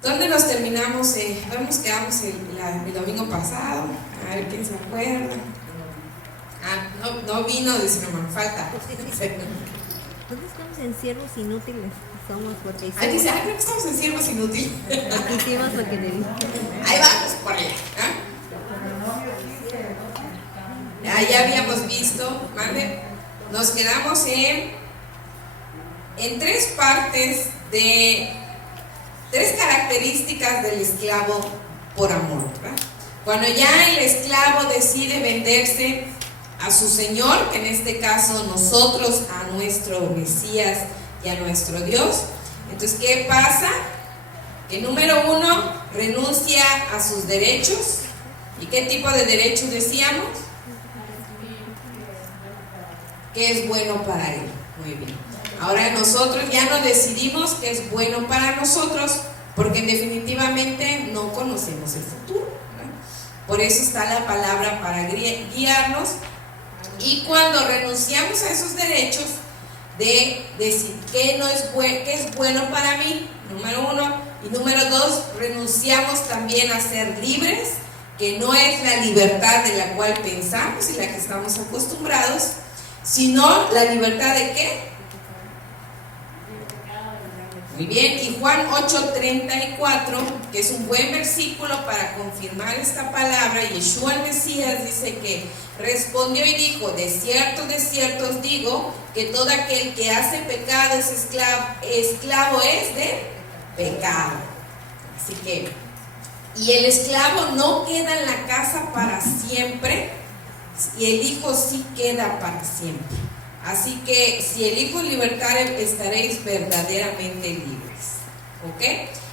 ¿Dónde nos terminamos? Nos quedamos el domingo pasado. A ver quién se acuerda. No vino, dice hermano, falta. ¿Dónde estamos en siervos inútiles? Somos porque hicimos. Dice, creo que estamos en siervos inútiles. Porque hicimos lo que debimos. Ahí vamos por allá. Ya habíamos visto, ¿vale? Nos quedamos en tres partes de tres características del esclavo por amor, ¿verdad? Cuando ya el esclavo decide venderse a su señor, que en este caso nosotros, a nuestro Mesías y a nuestro Dios, entonces ¿qué pasa? Que número uno, renuncia a sus derechos. ¿Y qué tipo de derechos decíamos? Que es bueno para él. Muy bien. Ahora nosotros ya no decidimos qué es bueno para nosotros, porque definitivamente no conocemos el futuro, ¿verdad? Por eso está la palabra para guiarnos. Y cuando renunciamos a esos derechos de decir qué es bueno para mí, número uno, y número dos, renunciamos también a ser libres, que no es la libertad de la cual pensamos y la que estamos acostumbrados, sino la libertad de ¿qué? Muy bien, y Juan 8:34, que es un buen versículo para confirmar esta palabra, Yeshua el Mesías dice que respondió y dijo: de cierto os digo, que todo aquel que hace pecado es esclavo es de pecado. Así que, y el esclavo no queda en la casa para siempre, y el hijo sí queda para siempre. Así que si el Hijo libertare, estaréis verdaderamente libres. ¿Ok?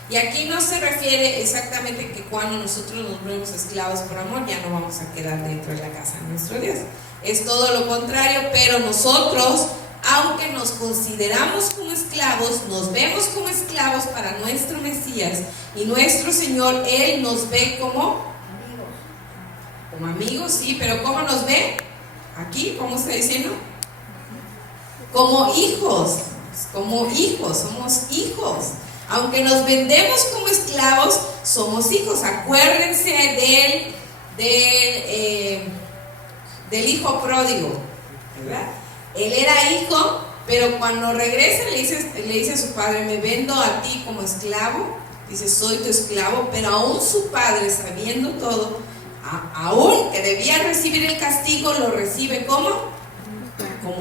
Y aquí no se refiere exactamente que cuando nosotros nos volvemos esclavos por amor, ya no vamos a quedar dentro de la casa de nuestro Dios. Es todo lo contrario, pero nosotros, aunque nos consideramos como esclavos, nos vemos como esclavos para nuestro Mesías y nuestro Señor, Él nos ve como amigos, sí, pero ¿cómo nos ve? Aquí, ¿cómo está diciendo? Como hijos, somos hijos. Aunque nos vendemos como esclavos, somos hijos. Acuérdense del hijo pródigo, ¿verdad? Él era hijo, pero cuando regresa le dice a su padre: me vendo a ti como esclavo. Dice: soy tu esclavo. Pero aún su padre, sabiendo todo, aún que debía recibir el castigo, lo recibe como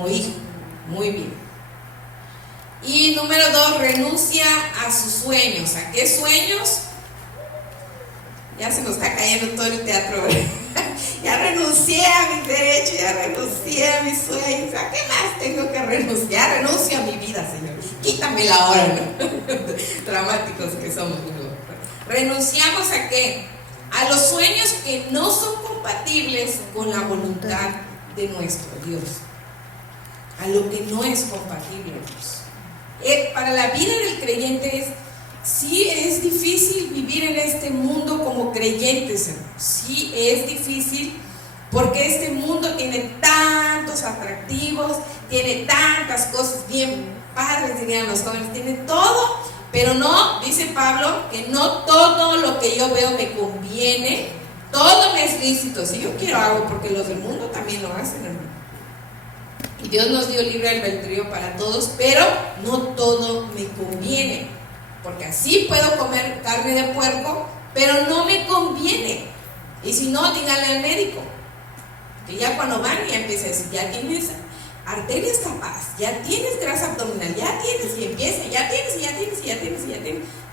hijo. Muy bien. Y número 2, renuncia a sus sueños. ¿A qué sueños? Ya se nos está cayendo todo el teatro, ¿verdad? Ya renuncié a mis derechos, ya renuncié a mis sueños. ¿A qué más tengo que renunciar? Renuncio a mi vida, Señor. Quítame la hora, ¿no? Dramáticos que somos, ¿no? ¿Renunciamos a qué? A los sueños que no son compatibles con la voluntad de nuestro Dios. A lo que no es compatible, hermanos. Para la vida del creyente sí es difícil vivir en este mundo como creyentes, hermanos. Sí es difícil porque este mundo tiene tantos atractivos, tiene tantas cosas bien padres, dirían los jóvenes, tiene todo, pero no, dice Pablo, que no todo lo que yo veo me conviene, todo me es lícito. Si yo quiero algo, porque los del mundo también lo hacen, hermano. Y Dios nos dio libre albedrío para todos, pero no todo me conviene, porque así puedo comer carne de puerco, pero no me conviene. Y si no, díganle al médico, que ya cuando van ya empieza a decir: ya tienes arterias tapadas, ya tienes grasa abdominal, ya tienes, y empieza, ya tienes,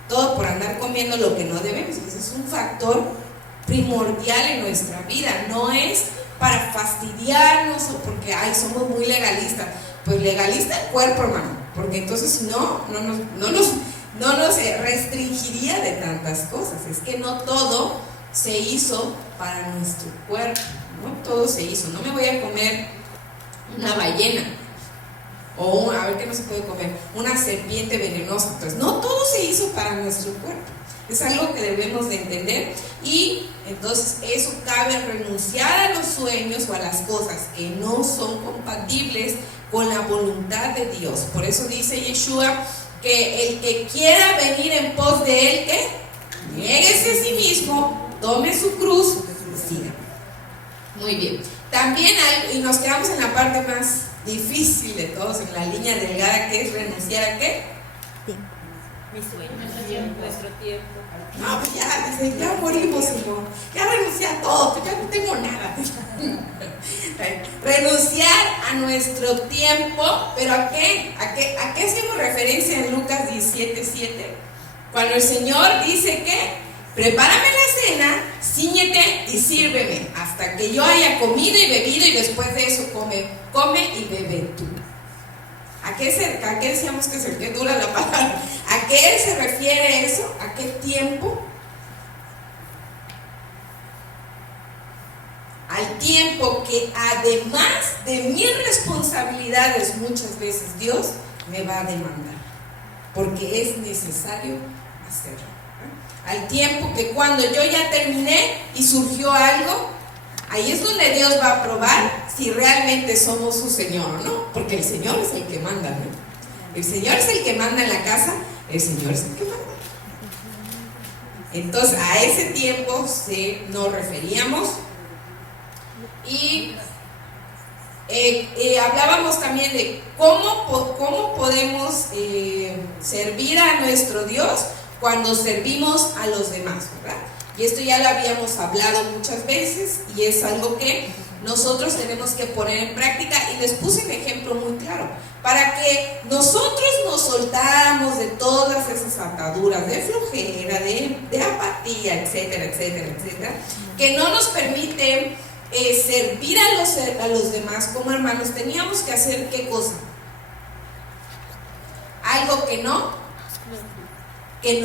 todo por andar comiendo lo que no debemos. Ese es un factor primordial en nuestra vida, no es para fastidiarnos o porque somos muy legalistas. Pues legalista el cuerpo, hermano, porque entonces no nos restringiría de tantas cosas. Es que no todo se hizo para nuestro cuerpo, no todo se hizo. No me voy a comer una ballena o a ver qué no se puede comer, una serpiente venenosa. Entonces no todo se hizo para nuestro cuerpo. Es algo que debemos de entender, y entonces eso cabe renunciar a los sueños o a las cosas que no son compatibles con la voluntad de Dios. Por eso dice Yeshua que el que quiera venir en pos de él, ¿qué? Niéguese a sí mismo, tome su cruz y sígame. Muy bien. También y nos quedamos en la parte más difícil de todos, en la línea delgada, que es renunciar a ¿qué? Tiempo. Mi sueño, nuestro tiempo. No, pues ya morimos, Señor. Ya renuncié a todo, pues ya no tengo nada. Renunciar a nuestro tiempo, ¿pero a qué? ¿A qué hacemos referencia en Lucas 17:7? Cuando el Señor dice que prepárame la cena, cíñete y sírveme hasta que yo haya comido y bebido, y después de eso come y bebe tú. ¿A qué decíamos que dura la palabra? ¿A qué se refiere eso? ¿A qué tiempo? Al tiempo que además de mis responsabilidades muchas veces Dios me va a demandar, porque es necesario hacerlo. Al tiempo que cuando yo ya terminé y surgió algo, ahí es donde Dios va a probar si realmente somos su Señor o no, porque el Señor es el que manda, ¿no? El Señor es el que manda en la casa, el Señor es el que manda. Entonces a ese tiempo nos referíamos. Y hablábamos también de cómo podemos servir a nuestro Dios cuando servimos a los demás, ¿verdad? Y esto ya lo habíamos hablado muchas veces y es algo que nosotros tenemos que poner en práctica, y les puse un ejemplo muy claro para que nosotros nos soltáramos de todas esas ataduras de flojera, de apatía, etcétera, etcétera, etcétera, que no nos permiten servir a los demás como hermanos. Teníamos que hacer ¿qué cosa? Algo que no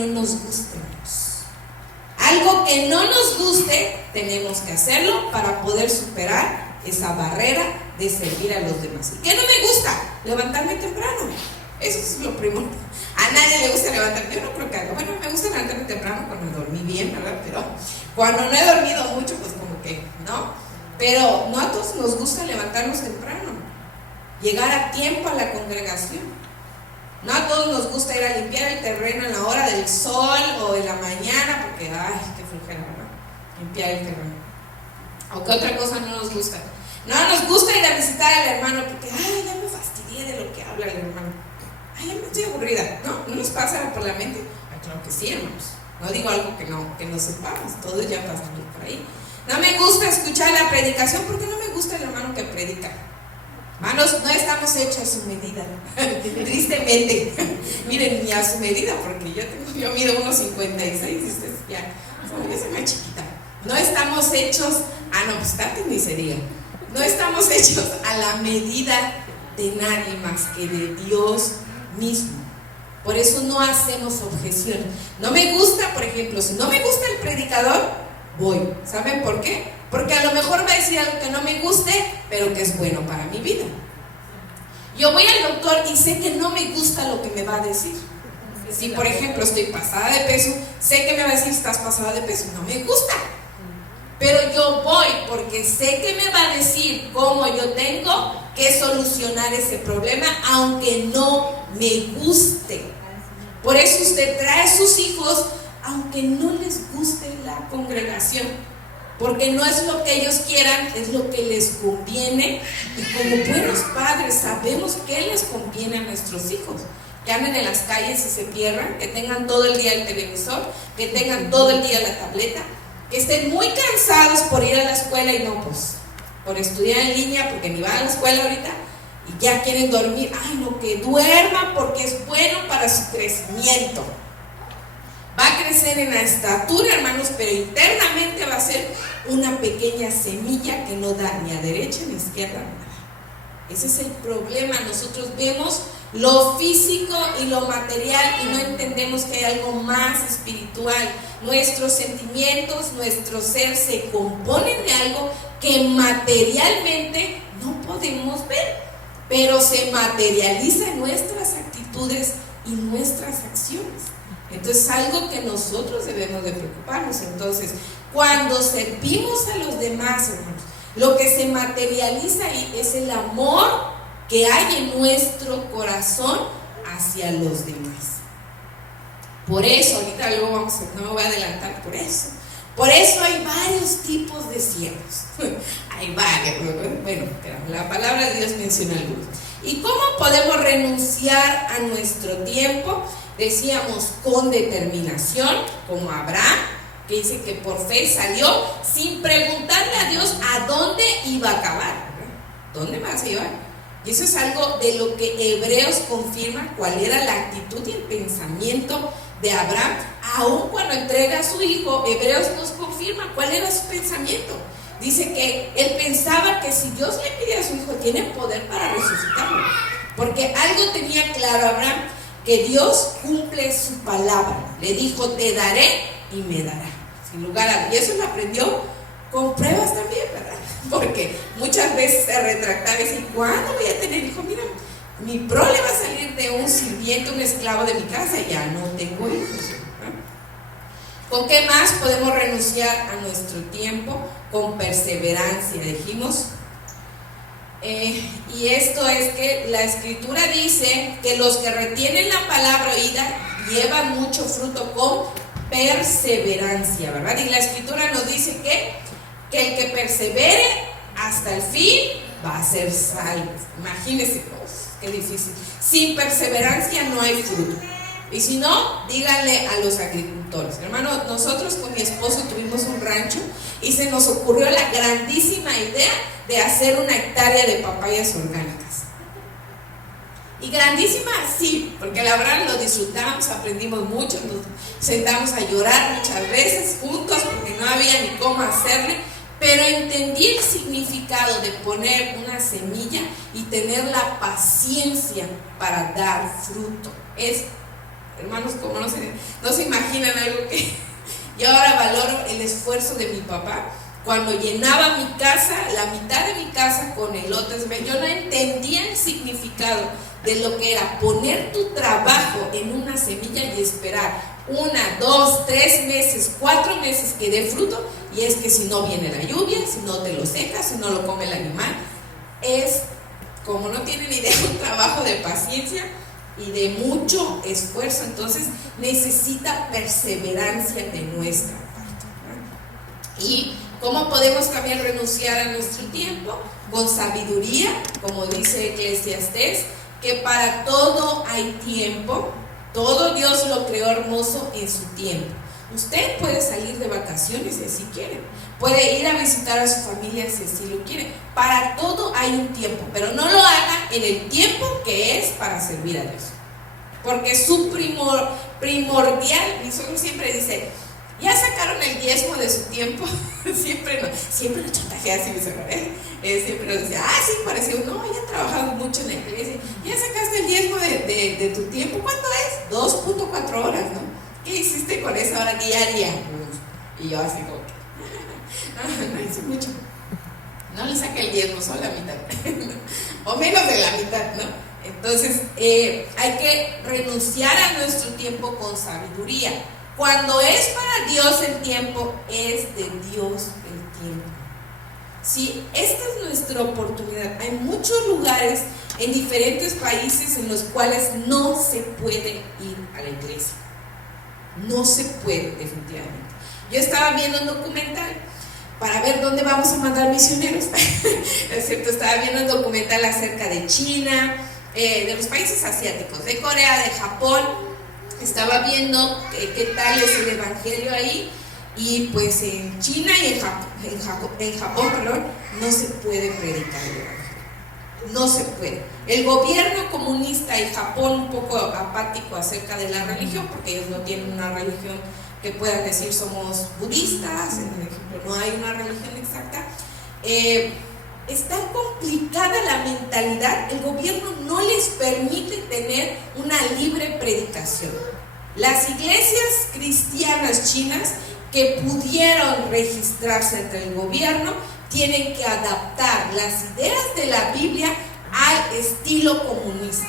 nos guste. Algo que no nos guste, tenemos que hacerlo para poder superar esa barrera de servir a los demás. ¿Y qué no me gusta? Levantarme temprano. Eso es lo primero. A nadie le gusta levantarme. Yo no creo que bueno, me gusta levantarme temprano cuando dormí bien, ¿verdad? Pero cuando no he dormido mucho, pues como que no. Pero no a todos nos gusta levantarnos temprano, llegar a tiempo a la congregación. No a todos nos gusta ir a limpiar el terreno en la hora del sol o en la mañana, porque ay, qué flojera, ¿no? Limpiar el terreno. ¿O qué otra cosa no nos gusta? No nos gusta ir a visitar al hermano porque ay, ya me fastidié de lo que habla el hermano. Ay, ya me estoy aburrida. ¿No nos pasa por la mente? Ay, claro que sí, hermanos. No digo algo que no sepamos, todos ya pasamos por ahí. No me gusta escuchar la predicación porque no me gusta el hermano que predica. Hermanos, no estamos hechos a su medida, tristemente. Miren, ni a su medida, porque yo mido 1.56 y ustedes ya se me chiquita. No estamos hechos, pues tanto ni se diga. No estamos hechos a la medida de nadie más que de Dios mismo. Por eso no hacemos objeción. No me gusta, por ejemplo, si no me gusta el predicador, voy. ¿Saben por qué? Porque a lo mejor va a decir algo que no me guste, pero que es bueno para mi vida. Yo voy al doctor y sé que no me gusta lo que me va a decir. Si por ejemplo estoy pasada de peso, sé que me va a decir estás pasada de peso, no me gusta. Pero yo voy porque sé que me va a decir cómo yo tengo que solucionar ese problema, aunque no me guste. Por eso usted trae a sus hijos, aunque no les guste la congregación, porque no es lo que ellos quieran, es lo que les conviene. Y como buenos padres sabemos qué les conviene a nuestros hijos: que anden en las calles y se pierdan, que tengan todo el día el televisor, que tengan todo el día la tableta, que estén muy cansados por ir a la escuela y no, pues, por estudiar en línea, porque ni van a la escuela ahorita y ya quieren dormir. Ay, no, que duerman porque es bueno para su crecimiento. Va a crecer en la estatura, hermanos, pero internamente va a ser una pequeña semilla que no da ni a derecha ni a izquierda nada. Ese es el problema. Nosotros vemos lo físico y lo material y no entendemos que hay algo más espiritual. Nuestros sentimientos, nuestro ser se componen de algo que materialmente no podemos ver, pero se materializa en nuestras actitudes y nuestras acciones. Entonces es algo que nosotros debemos de preocuparnos. Entonces, cuando servimos a los demás, hermanos, lo que se materializa ahí es el amor que hay en nuestro corazón hacia los demás. Por eso, ahorita luego no me voy a adelantar por eso. Por eso hay varios tipos de siervos. Hay varios, bueno, pero la palabra de Dios menciona algunos. ¿Y cómo podemos renunciar a nuestro tiempo? Decíamos con determinación, como Abraham, que dice que por fe salió sin preguntarle a Dios a dónde iba a acabar, ¿verdad? ¿Dónde vas a llevar? Y eso es algo de lo que Hebreos confirma cuál era la actitud y el pensamiento de Abraham. Aún cuando entrega a su hijo, Hebreos nos confirma cuál era su pensamiento. Dice que él pensaba que si Dios le pedía a su hijo, tiene poder para resucitarlo. Porque algo tenía claro Abraham, que Dios cumple su palabra. Le dijo, te daré y me dará. Sin lugar a dudas. Y eso lo aprendió con pruebas también, ¿verdad? Porque muchas veces se retractaba y decía, ¿cuándo voy a tener hijo? Mira, mi problema va a salir de un sirviente, un esclavo de mi casa, y ya no tengo hijos. ¿Con qué más podemos renunciar a nuestro tiempo? Con perseverancia, dijimos. Y esto es que la Escritura dice que los que retienen la palabra oída llevan mucho fruto con perseverancia, ¿verdad? Y la Escritura nos dice que el que persevere hasta el fin va a ser salvo. Imagínense, qué difícil. Sin perseverancia no hay fruto. Y si no, díganle a los agricultores. Hermano, nosotros con mi esposo tuvimos un rancho y se nos ocurrió la grandísima idea de hacer 1 hectárea de papayas orgánicas. Y grandísima, sí, porque la verdad lo disfrutamos, aprendimos mucho, nos sentamos a llorar muchas veces juntos porque no había ni cómo hacerle, pero entendí el significado de poner una semilla y tener la paciencia para dar fruto. Hermanos, como no se imaginan algo que yo ahora valoro el esfuerzo de mi papá. Cuando llenaba mi casa, la mitad de mi casa con elotes, yo no entendía el significado de lo que era poner tu trabajo en una semilla y esperar 1, 2, 3 meses, 4 meses que dé fruto. Y es que si no viene la lluvia, si no te lo secas, si no lo come el animal, es, como no tienen idea, un trabajo de paciencia y de mucho esfuerzo. Entonces necesita perseverancia de nuestra parte, ¿no? Y ¿cómo podemos también renunciar a nuestro tiempo? Con sabiduría, como dice Eclesiastés, que para todo hay tiempo. Todo Dios lo creó hermoso en su tiempo. Usted puede salir de vacaciones si así quiere, puede ir a visitar a su familia si así lo quiere. Para todo hay un tiempo, pero no lo haga en el tiempo que es para servir a Dios, porque su primordial, mi suegro siempre dice, ¿ya sacaron el diezmo de su tiempo? siempre lo chantajea así, mi suegro, siempre nos dice, sí, pareció, no, ya trabajamos mucho en la iglesia, ya sacaste el diezmo de tu tiempo. ¿Cuánto es? 2.4 horas, ¿no? ¿Qué hiciste con esa hora diaria? Y yo así como, no hice mucho, no le saqué el diezmo, solo la mitad o menos de la mitad, ¿no? Entonces hay que renunciar a nuestro tiempo con sabiduría. Cuando es para Dios el tiempo, es de Dios el tiempo. Sí, esta es nuestra oportunidad. Hay muchos lugares en diferentes países en los cuales no se puede ir a la iglesia. No se puede, definitivamente. Yo estaba viendo un documental para ver dónde vamos a mandar misioneros. Es cierto, estaba viendo un documental acerca de China, de los países asiáticos, de Corea, de Japón. Estaba viendo qué tal es el evangelio ahí. Y pues en China y en Japón, no se puede predicar el evangelio. No se puede. El gobierno comunista y Japón un poco apático acerca de la religión, porque ellos no tienen una religión que puedan decir somos budistas, por ejemplo, no hay una religión exacta. Está complicada la mentalidad. El gobierno no les permite tener una libre predicación. Las iglesias cristianas chinas que pudieron registrarse ante el gobierno tienen que adaptar las ideas de la Biblia al estilo comunista.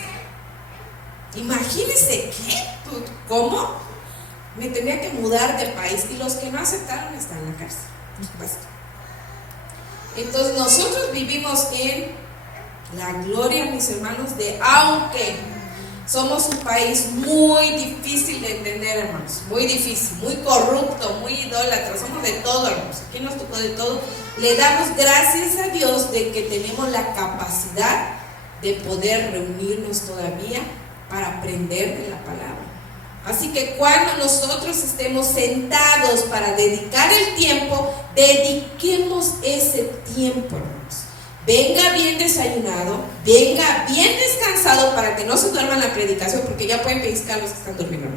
Imagínense, ¿cómo? Me tenía que mudar de país y los que no aceptaron están en la cárcel, por supuesto. Entonces nosotros vivimos en la gloria, mis hermanos, de aunque Somos un país muy difícil de entender, hermanos, muy difícil, muy corrupto, muy idólatra, somos de todo, hermanos, aquí nos tocó de todo. Le damos gracias a Dios de que tenemos la capacidad de poder reunirnos todavía para aprender de la palabra. Así que cuando nosotros estemos sentados para dedicar el tiempo, dediquemos ese tiempo, hermanos. Venga bien desayunado, venga bien descansado para que no se duerma en la predicación, porque ya pueden pellizcar los que están durmiendo.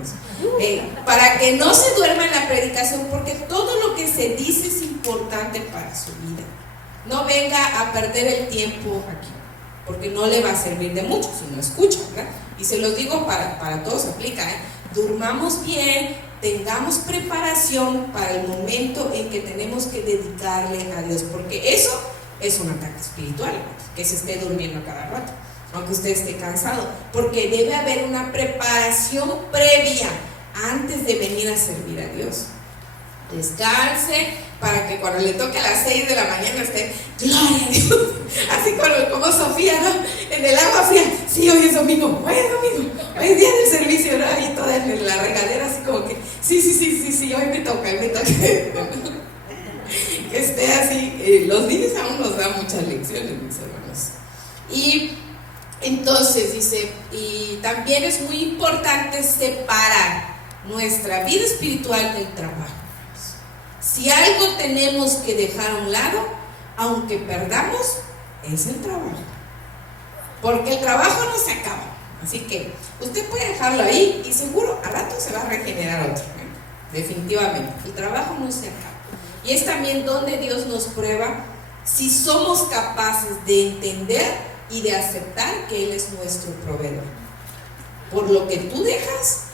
Para que no se duerma en la predicación, porque todo lo que se dice es importante para su vida. No venga a perder el tiempo aquí, porque no le va a servir de mucho si no escucha, ¿verdad? Y se los digo para todos, aplica, durmamos bien, tengamos preparación para el momento en que tenemos que dedicarle a Dios, porque eso es un ataque espiritual, que se esté durmiendo cada rato, aunque usted esté cansado, porque debe haber una preparación previa antes de venir a servir a Dios. Descanse para que cuando le toque a las 6 de la mañana esté, gloria a Dios, así como Sofía, ¿no? En el agua fría, sí, hoy es domingo, hoy es día del servicio, ¿no? Y toda en la regadera, así como que, sí, hoy me toca. Que esté así. Los niños aún nos dan muchas lecciones, mis hermanos. Y entonces dice, y también es muy importante separar nuestra vida espiritual del trabajo. Si algo tenemos que dejar a un lado, aunque perdamos, es el trabajo, porque el trabajo no se acaba. Así que usted puede dejarlo ahí y seguro al rato se va a regenerar otro, definitivamente. El trabajo no se acaba. Y es también donde Dios nos prueba si somos capaces de entender y de aceptar que Él es nuestro proveedor. Por lo que tú dejas,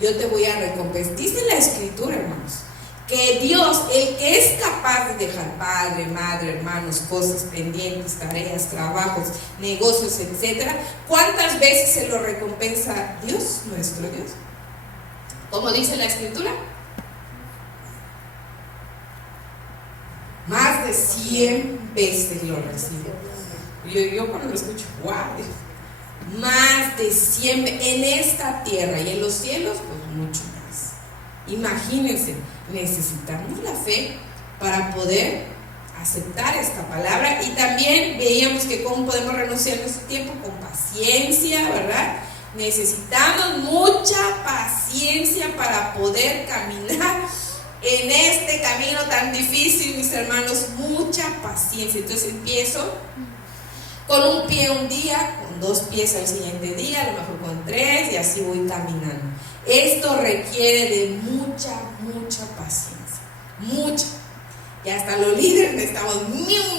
yo te voy a recompensar. Dice la Escritura, hermanos, que Dios, el que es capaz de dejar padre, madre, hermanos, cosas pendientes, tareas, trabajos, negocios, etcétera, ¿cuántas veces se lo recompensa Dios, nuestro Dios? ¿Cómo dice la Escritura? Más de 100 veces lo recibo. Yo cuando lo escucho, wow, más de 100 en esta tierra y en los cielos, pues mucho más. Imagínense, necesitamos la fe para poder aceptar esta palabra. Y también veíamos que cómo podemos renunciar a nuestro tiempo con paciencia, ¿verdad? Necesitamos mucha paciencia para poder caminar en este camino tan difícil, mis hermanos, mucha paciencia. Entonces empiezo con un pie un día, con 2 pies al siguiente día, a lo mejor con 3, y así voy caminando. Esto requiere de mucha paciencia, mucha. Y hasta los líderes necesitamos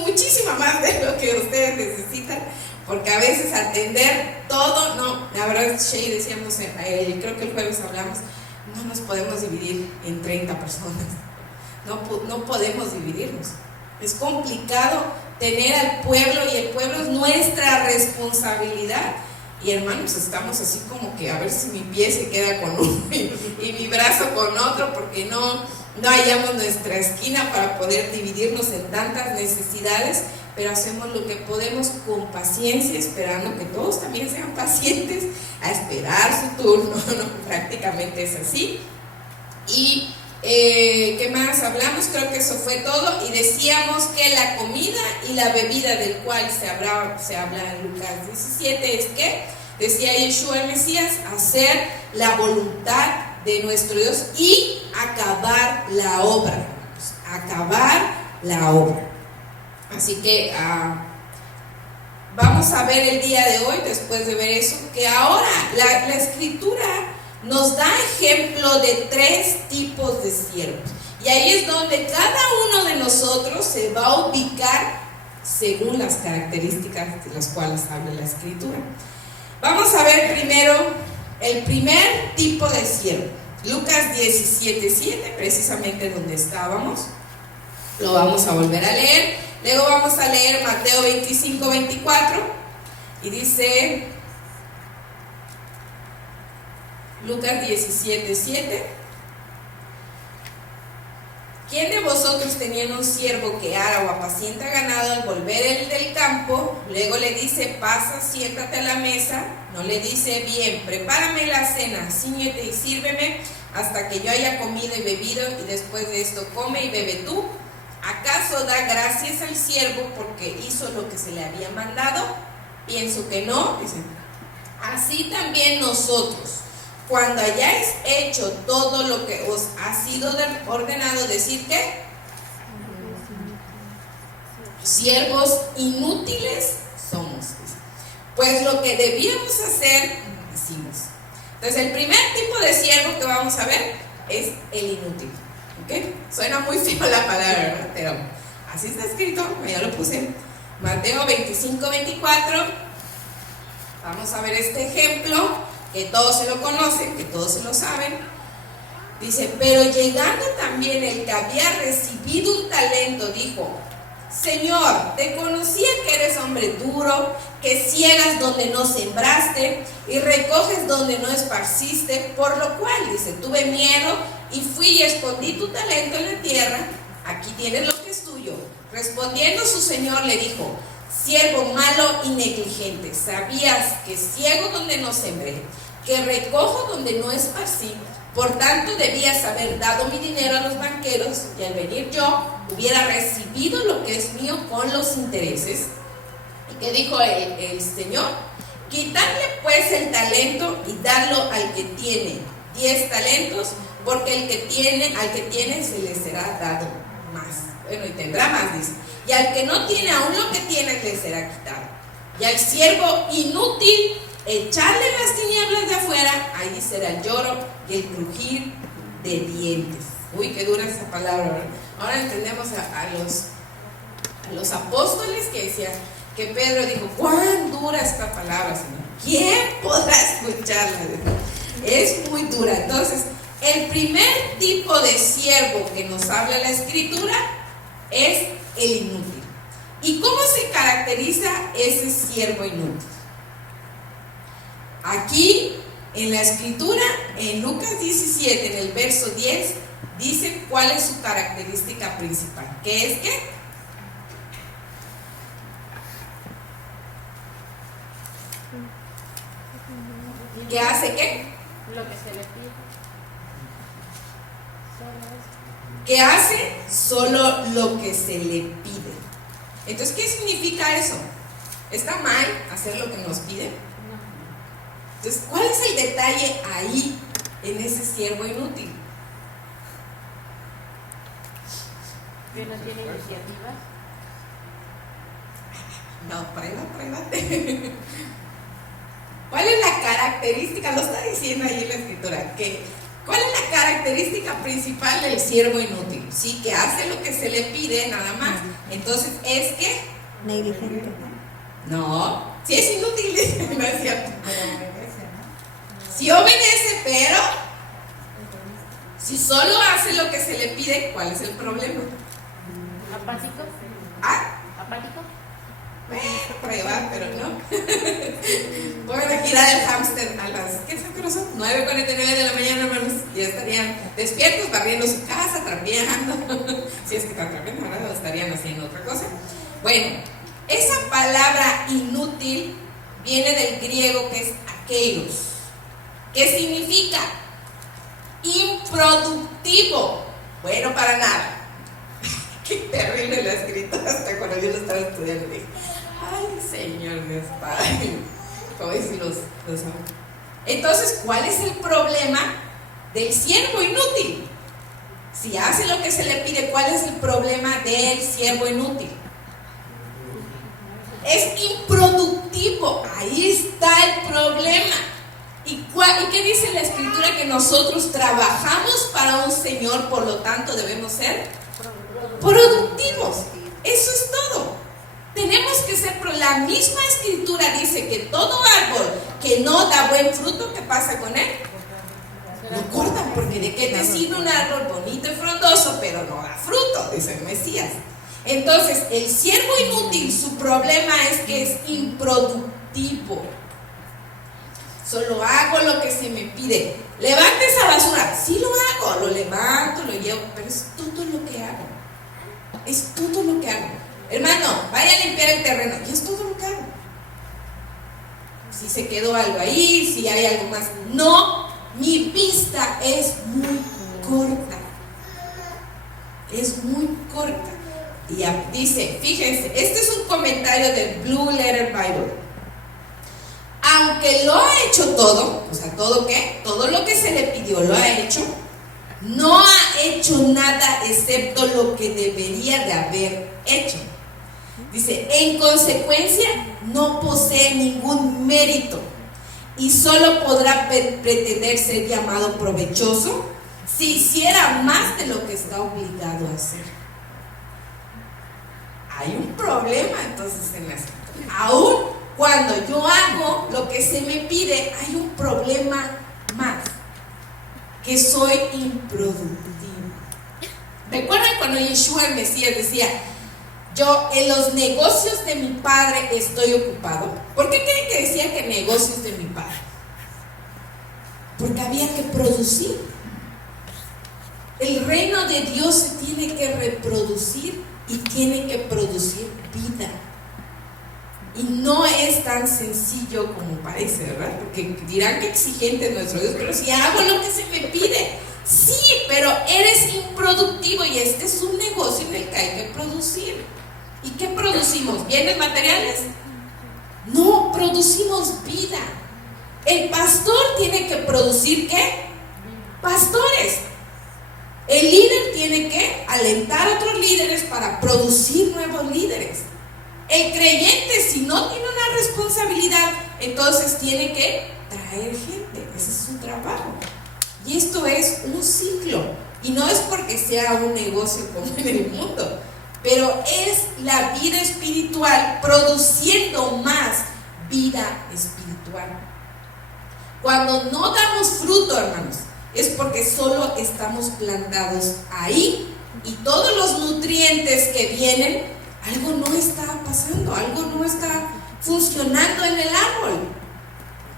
muchísima más de lo que ustedes necesitan, porque a veces atender todo, no, la verdad, Shay, decíamos, creo que el jueves hablamos, no nos podemos dividir en 30 personas, no podemos dividirnos. Es complicado tener al pueblo, y el pueblo es nuestra responsabilidad. Y hermanos, estamos así como que a ver si mi pie se queda con uno y mi brazo con otro, porque no hallamos nuestra esquina para poder dividirnos en tantas necesidades, pero hacemos lo que podemos con paciencia, esperando que todos también sean pacientes a esperar su turno. Prácticamente es así. Y ¿qué más hablamos? Creo que eso fue todo. Y decíamos que la comida y la bebida del cual se habla en Lucas 17 es que, decía Yeshua el Mesías, hacer la voluntad de nuestro Dios y acabar la obra. Acabar la obra. Así que vamos a ver el día de hoy, después de ver eso, que ahora la Escritura nos da ejemplo de 3 tipos de siervos. Y ahí es donde cada uno de nosotros se va a ubicar según las características de las cuales habla la Escritura. Vamos a ver primero el primer tipo de siervo. Lucas 17:7, precisamente donde estábamos. Lo vamos a volver a leer. Luego vamos a leer Mateo 25:24. Y dice Lucas 17:7. ¿Quién de vosotros, teniendo un siervo que ara o apacienta ganado, al volver el del campo, luego le dice, pasa, siéntate a la mesa, no le dice, bien, prepárame la cena, cíñete y sírveme hasta que yo haya comido y bebido, y después de esto come y bebe tú. ¿Acaso da gracias al siervo porque hizo lo que se le había mandado? Pienso que no. Dice, así también nosotros, cuando hayáis hecho todo lo que os ha sido ordenado, decir que siervos inútiles somos. Pues lo que debíamos hacer, hicimos. Entonces, el primer tipo de siervo que vamos a ver es el inútil. ¿Okay? Suena muy feo la palabra, ¿verdad? Pero así está escrito, ya lo puse. Mateo 25, 24. Vamos a ver este ejemplo, que todos se lo conocen, que todos se lo saben. Dice, pero llegando también el que había recibido un talento, dijo, Señor, te conocía que eres hombre duro, que ciegas donde no sembraste y recoges donde no esparciste, por lo cual, dice, tuve miedo y fui y escondí tu talento en la tierra, aquí tienes lo que es tuyo. Respondiendo su señor le dijo, siervo malo y negligente, sabías que ciego donde no sembré, que recojo donde no esparcí, por tanto debías haber dado mi dinero a los banqueros y al venir yo hubiera recibido lo que es mío con los intereses. ¿Y qué dijo el Señor? Quitarle pues el talento y darlo al que tiene 10 talentos, porque al que tiene se le será dado más. Bueno, y tendrá más, dice. Y al que no tiene, aún lo que tiene le será quitado. Y al siervo inútil, echarle las tinieblas de afuera, ahí será el lloro y el crujir de dientes. Uy, qué dura esa palabra, ¿verdad? Ahora entendemos a los apóstoles que decían, que Pedro dijo, cuán dura esta palabra, Señor. ¿Quién podrá escucharla? Es muy dura. Entonces, el primer tipo de siervo que nos habla la Escritura es el inútil. ¿Y cómo se caracteriza ese siervo inútil? Aquí en la Escritura, en Lucas 17, en el verso 10, dice cuál es su característica principal. ¿Qué es qué? ¿Qué hace qué? Lo que se le pide. ¿Qué hace? Solo lo que se le pide. Entonces, ¿qué significa eso? ¿Está mal hacer lo que nos piden? Entonces, ¿cuál es el detalle ahí en ese siervo inútil? Que no tiene iniciativas. No, prueba. ¿Cuál es la característica? Lo está diciendo ahí en la Escritura. ¿Cuál es la característica principal del siervo inútil? Sí, que hace lo que se le pide, nada más. Entonces, ¿es qué? Negligente. No, sí es inútil, no es cierto. Sí obedece, pero si solo hace lo que se le pide, ¿cuál es el problema? ¿Apático? Ah, ¿Apático? prueba, pero no. Pueden girar el hámster a las, ¿qué son? 9:49 de la mañana, hermanos. Ya estarían despiertos, barriendo su casa, trapeando. Si es que están trapeando, ahora lo estarían haciendo otra cosa. Bueno, esa palabra inútil viene del griego que es akeiros, que significa improductivo, bueno para nada. Qué terrible la escritura, hasta cuando yo lo estaba estudiando dije, ay Señor Dios Padre, como dicen los Entonces, ¿cuál es el problema del siervo inútil? Si hace lo que se le pide, ¿cuál es el problema del siervo inútil? Es improductivo, ahí está el problema. ¿Y qué dice la Escritura? Que nosotros trabajamos para un Señor, por lo tanto debemos ser productivos. Eso es todo. Tenemos que ser, la misma Escritura dice que todo árbol que no da buen fruto, ¿qué pasa con él? Lo cortan, porque ¿de qué te sirve un árbol bonito y frondoso pero no da fruto? Dice el Mesías. Entonces, el siervo inútil, su problema es que es improductivo. Solo hago lo que se me pide. Levante esa basura. Sí lo hago, lo levanto, lo llevo, pero es todo lo que hago. Es todo lo que hago. Hermano, vaya a meter el terreno, y es todo lo que hago. Si se quedó algo ahí, si hay algo más. No, mi vista es muy corta. Es muy corta. Y dice, fíjense, este es un comentario del Blue Letter Bible. Aunque lo ha hecho todo, o sea, ¿todo qué? Todo lo que se le pidió lo ha hecho, no ha hecho nada excepto lo que debería de haber hecho. Dice, en consecuencia, no posee ningún mérito y solo podrá pretender ser llamado provechoso si hiciera más de lo que está obligado a hacer. Hay un problema entonces en la situación. Aún cuando yo hago lo que se me pide, hay un problema más, que soy improductivo. ¿Recuerdan cuando Yeshua el Mesías decía, yo en los negocios de mi padre estoy ocupado? ¿Por qué creen que decía que negocios de mi padre? Porque había que producir. El reino de Dios se tiene que reproducir y tiene que producir vida. Y no es tan sencillo como parece, ¿verdad? Porque dirán que exigente es nuestro Dios, pero si hago lo que se me pide, sí, pero eres improductivo y este es un negocio en el que hay que producir. ¿Y qué producimos? ¿Bienes materiales? No, producimos vida. El pastor tiene que producir ¿qué? Pastores. El líder tiene que alentar a otros líderes para producir nuevos líderes. El creyente, si no tiene una responsabilidad, entonces tiene que traer gente. Ese es su trabajo. Y esto es un ciclo. Y no es porque sea un negocio como en el mundo, pero es la vida espiritual produciendo más vida espiritual. Cuando no damos fruto, hermanos, es porque solo estamos plantados ahí y todos los nutrientes que vienen, algo no está pasando, algo no está funcionando en el árbol.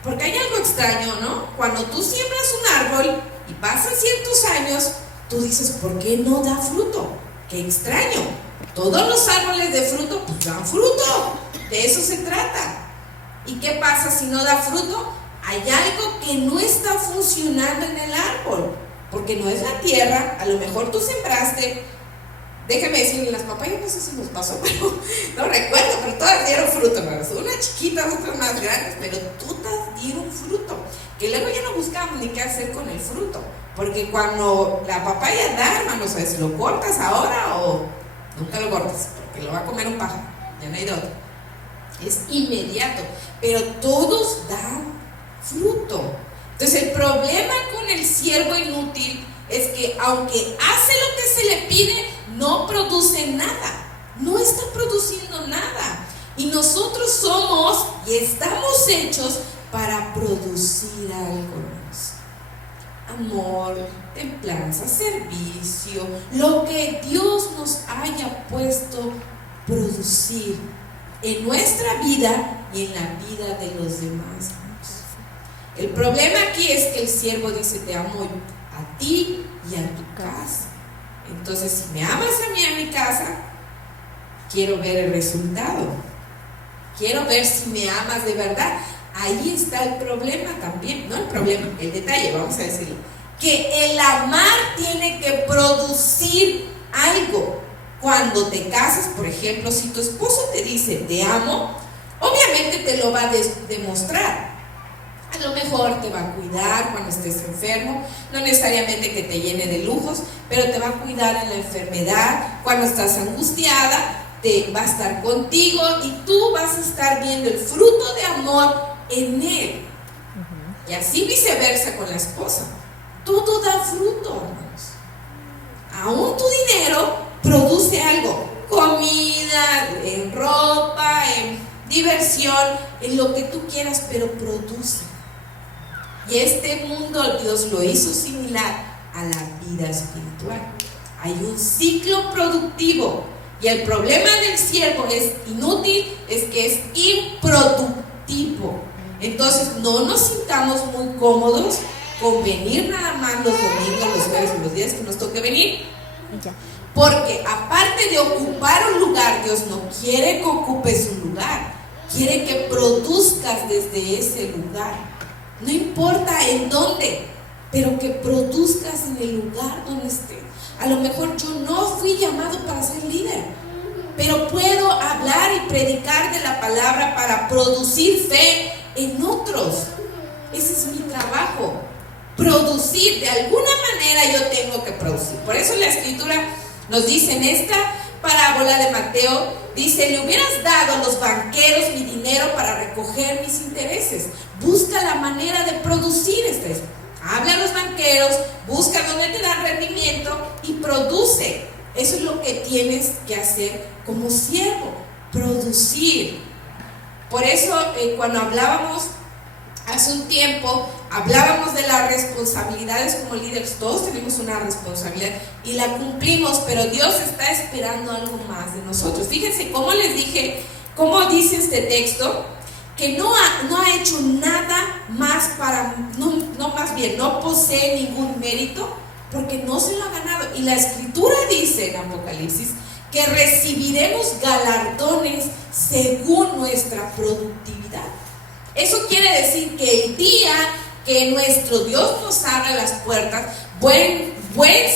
Porque hay algo extraño, ¿no? Cuando tú siembras un árbol y pasan ciertos años, tú dices, ¿por qué no da fruto? ¡Qué extraño! Todos los árboles de fruto, pues dan fruto. De eso se trata. ¿Y qué pasa si no da fruto? Hay algo que no está funcionando en el árbol, porque no es la tierra. A lo mejor tú sembraste, déjame decirle, las papayas no sé si nos pasó, pero no recuerdo, pero todas dieron fruto, hermanos. Unas chiquitas, otras más grandes, pero todas dieron fruto, que luego ya no buscamos ni qué hacer con el fruto, porque cuando la papaya da, hermanos, ¿sabes? ¿Lo cortas ahora o nunca lo cortas? Porque lo va a comer un pájaro, ya no hay de otro. Es inmediato, pero todos dan fruto. Entonces el problema con el siervo inútil es que aunque hace lo que se le pide, no produce nada, no está produciendo nada. Y nosotros somos y estamos hechos para producir algo más: amor, templanza, servicio, lo que Dios nos haya puesto producir en nuestra vida y en la vida de los demás. El problema aquí es que el siervo dice, te amo a ti y a tu casa. Entonces, si me amas a mí, a mi casa, quiero ver el resultado. Quiero ver si me amas de verdad. Ahí está el problema también. No el problema, el detalle, vamos a decirlo. Que el amar tiene que producir algo. Cuando te casas, por ejemplo, si tu esposo te dice, te amo, obviamente te lo va a demostrar. A lo mejor te va a cuidar cuando estés enfermo, no necesariamente que te llene de lujos, pero te va a cuidar en la enfermedad. Cuando estás angustiada, te va a estar contigo y tú vas a estar viendo el fruto de amor en él. Y así viceversa con la esposa. Todo da fruto, hermanos. Aún tu dinero produce algo: comida, en ropa, en diversión, en lo que tú quieras, pero produce. Y este mundo Dios lo hizo similar a la vida espiritual. Hay un ciclo productivo y el problema del siervo es inútil, es que es improductivo. Entonces no nos sintamos muy cómodos con venir nada más los domingos, los jueves y los días que nos toque venir, Porque aparte de ocupar un lugar, Dios no quiere que ocupes un lugar, quiere que produzcas desde ese lugar. No importa en dónde, pero que produzcas en el lugar donde estés. A lo mejor yo no fui llamado para ser líder, pero puedo hablar y predicar de la palabra para producir fe en otros. Ese es mi trabajo, producir. De alguna manera yo tengo que producir. Por eso la escritura nos dice en esta parábola de Mateo, dice: le hubieras dado a los banqueros mi dinero para recoger mis intereses. Busca la manera de producir. Habla a los banqueros, busca donde te dan rendimiento y produce. Eso es lo que tienes que hacer como siervo, producir. Por eso cuando hablábamos hace un tiempo, hablábamos de las responsabilidades como líderes. Todos tenemos una responsabilidad y la cumplimos, pero Dios está esperando algo más de nosotros. Fíjense cómo les dije, cómo dice este texto, que no ha hecho nada más no posee ningún mérito, porque no se lo ha ganado. Y la escritura dice en Apocalipsis que recibiremos galardones según nuestra productividad. Eso quiere decir que el día que nuestro Dios nos abra las puertas, buen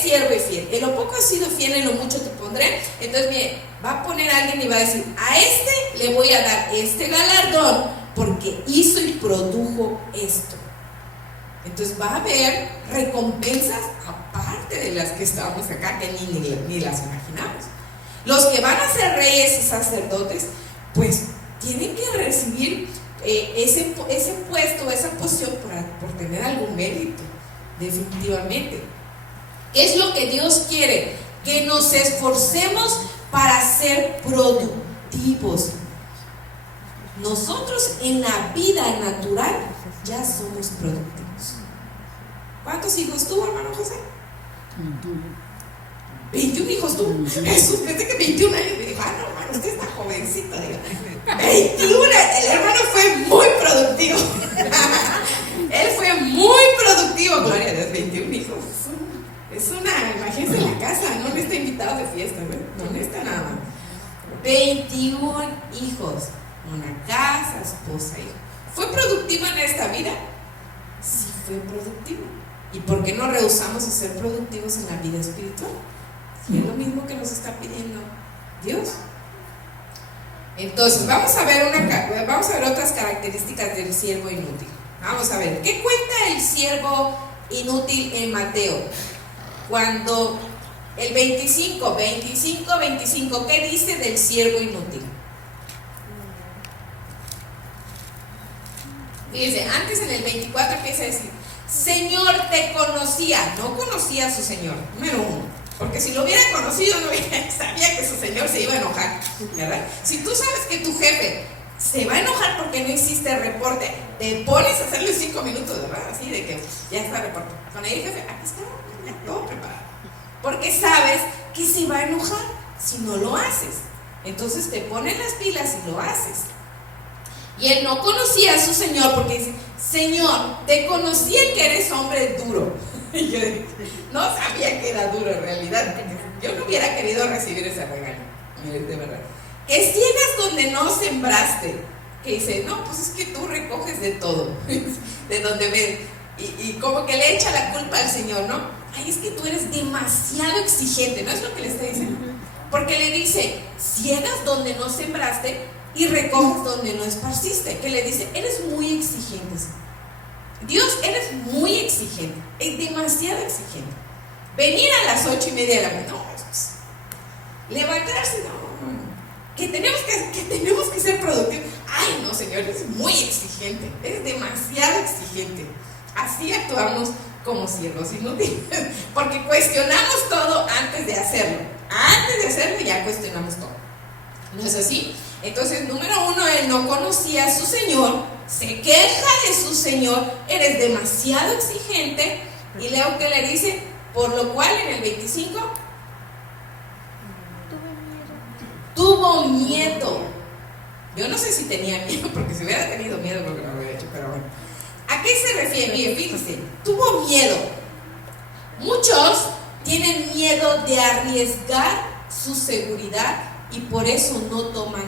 siervo y fiel, en lo poco has sido fiel, en lo mucho te pondré. Entonces, mire, va a poner a alguien y va a decir: a este le voy a dar este galardón porque hizo y produjo esto. Entonces va a haber recompensas aparte de las que estábamos acá, que ni las imaginamos. Los que van a ser reyes y sacerdotes, pues tienen que recibir ese puesto, esa posición por tener algún mérito, definitivamente. ¿Qué es lo que Dios quiere? Que nos esforcemos para ser productivos. Nosotros en la vida natural ya somos productivos. ¿Cuántos hijos tuvo, hermano José? 21 hijos tuvo. Jesús, pensé que 21 años. Me dijo: no, hermano, usted está jovencito. Digo, 21, el hermano fue muy productivo. Él fue muy productivo, gloria a Dios. 21 hijos. Imagínense en la casa, no necesita invitados de fiesta, ¿no? No necesita nada más. 21 hijos, una casa, esposa, hijo. ¿Fue productivo en esta vida? Sí, fue productivo. ¿Y por qué no rehusamos a ser productivos en la vida espiritual? Si es lo mismo que nos está pidiendo Dios. Entonces, vamos a ver otras características del siervo inútil. Vamos a ver, ¿qué cuenta el siervo inútil en Mateo? Cuando el 25, ¿qué dice del siervo inútil? Fíjense, antes en el 24 empieza a decir: Señor, te conocía. No conocía a su Señor, número uno, porque si lo hubiera conocido sabía que su Señor se iba a enojar, ¿verdad? Si tú sabes que tu jefe se va a enojar porque no hiciste el reporte, te pones a hacerlo en 5 minutos, ¿verdad? Así de que ya está el reporte. Con el jefe, aquí está, ya todo preparado, porque sabes que se va a enojar si no lo haces. Entonces te pones las pilas y lo haces. Y él no conocía a su Señor porque dice: Señor, te conocía que eres hombre duro. Y yo dije, no sabía que era duro en realidad. Yo no hubiera querido recibir ese regaño, de verdad. Que ciegas donde no sembraste. Que dice: no, pues es que tú recoges de todo. De donde ves. Y como que le echa la culpa al Señor, ¿no? Ay, es que tú eres demasiado exigente. ¿No es lo que le está diciendo? Porque le dice: ciegas donde no sembraste y recoges donde no esparciste. Que le dice: eres muy exigente. Dios, eres muy exigente, es demasiado exigente. Venir a las 8:30 de la mañana, no, pues, levantarse, no. Que tenemos que ser productivos. Ay, no, Señor, eres muy exigente, eres demasiado exigente. Así actuamos como siervos inútiles, porque cuestionamos todo antes de hacerlo. Antes de hacerlo ya cuestionamos todo. ¿No es así? Entonces, número uno, él no conocía a su Señor, se queja de su Señor: eres demasiado exigente. Y leo que le dice: por lo cual en el 25 tuvo miedo. Yo no sé si tenía miedo, porque si hubiera tenido miedo creo que lo hubiera hecho, pero bueno. ¿A qué se refiere? Bien, fíjense, tuvo miedo. Muchos tienen miedo de arriesgar su seguridad y por eso no toman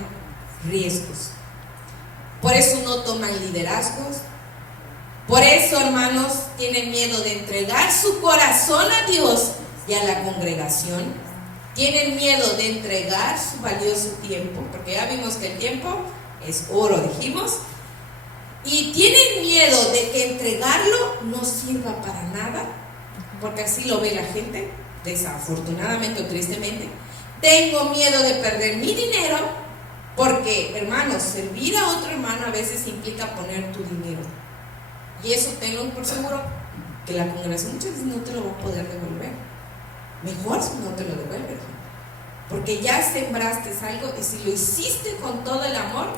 riesgos. Por eso no toman liderazgos. Por eso, hermanos, tienen miedo de entregar su corazón a Dios y a la congregación. Tienen miedo de entregar su valioso tiempo, porque ya vimos que el tiempo es oro, dijimos. Y tienen miedo de que entregarlo no sirva para nada, porque así lo ve la gente, desafortunadamente o tristemente. Tengo miedo de perder mi dinero, porque, hermanos, servir a otro hermano a veces implica poner tu dinero. Y eso tengo por seguro que la congregación muchas veces no te lo va a poder devolver. Mejor si no te lo devuelve, porque ya sembraste algo y si lo hiciste con todo el amor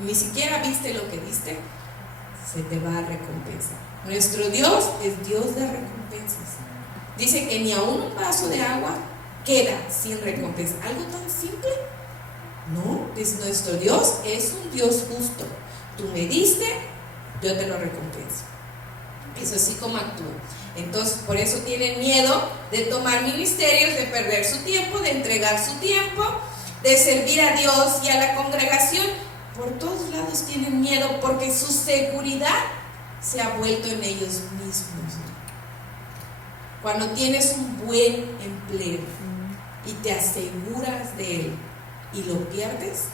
y ni siquiera viste lo que diste, se te va a recompensar. Nuestro Dios es Dios de recompensas. Dice que ni aún un vaso de agua queda sin recompensa. Algo tan simple. No, dice, nuestro Dios es un Dios justo. Tú me diste, yo te lo recompenso. Es así como actúa. Entonces, por eso tienen miedo de tomar ministerios, de perder su tiempo, de entregar su tiempo, de servir a Dios y a la congregación. Por todos lados tienen miedo porque su seguridad se ha vuelto en ellos mismos. Cuando tienes un buen empleo y te aseguras de él y lo pierdes,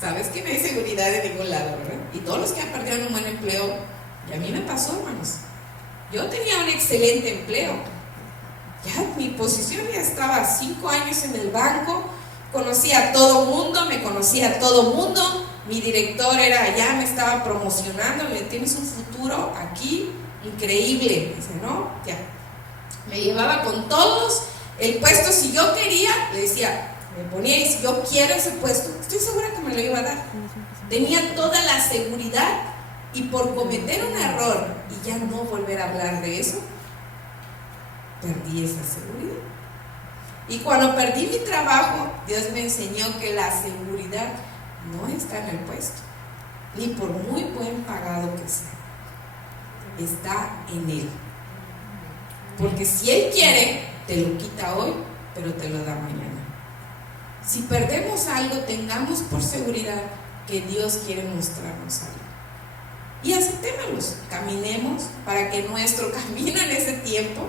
sabes que no hay seguridad de ningún lado, ¿verdad? Y todos los que han perdido un buen empleo, y a mí me pasó, hermanos. Yo tenía un excelente empleo. Ya mi posición ya estaba 5 años en el banco, conocía a todo mundo, me conocía a todo mundo. Mi director era allá, me estaba promocionando, me tienes un futuro aquí increíble. Dice, no, ya. Me llevaba con todos. El puesto, si yo quería, le decía, me ponía, y si yo quiero ese puesto, estoy segura que me lo iba a dar. Tenía toda la seguridad. Y por cometer un error y ya no volver a hablar de eso, perdí esa seguridad. Y cuando perdí mi trabajo, Dios me enseñó que la seguridad no está en el puesto, ni por muy buen pagado que sea, está en Él. Porque si Él quiere, te lo quita hoy, pero te lo da mañana. Si perdemos algo, tengamos por seguridad que Dios quiere mostrarnos algo. Y aceptémoslos, caminemos para que nuestro camino en ese tiempo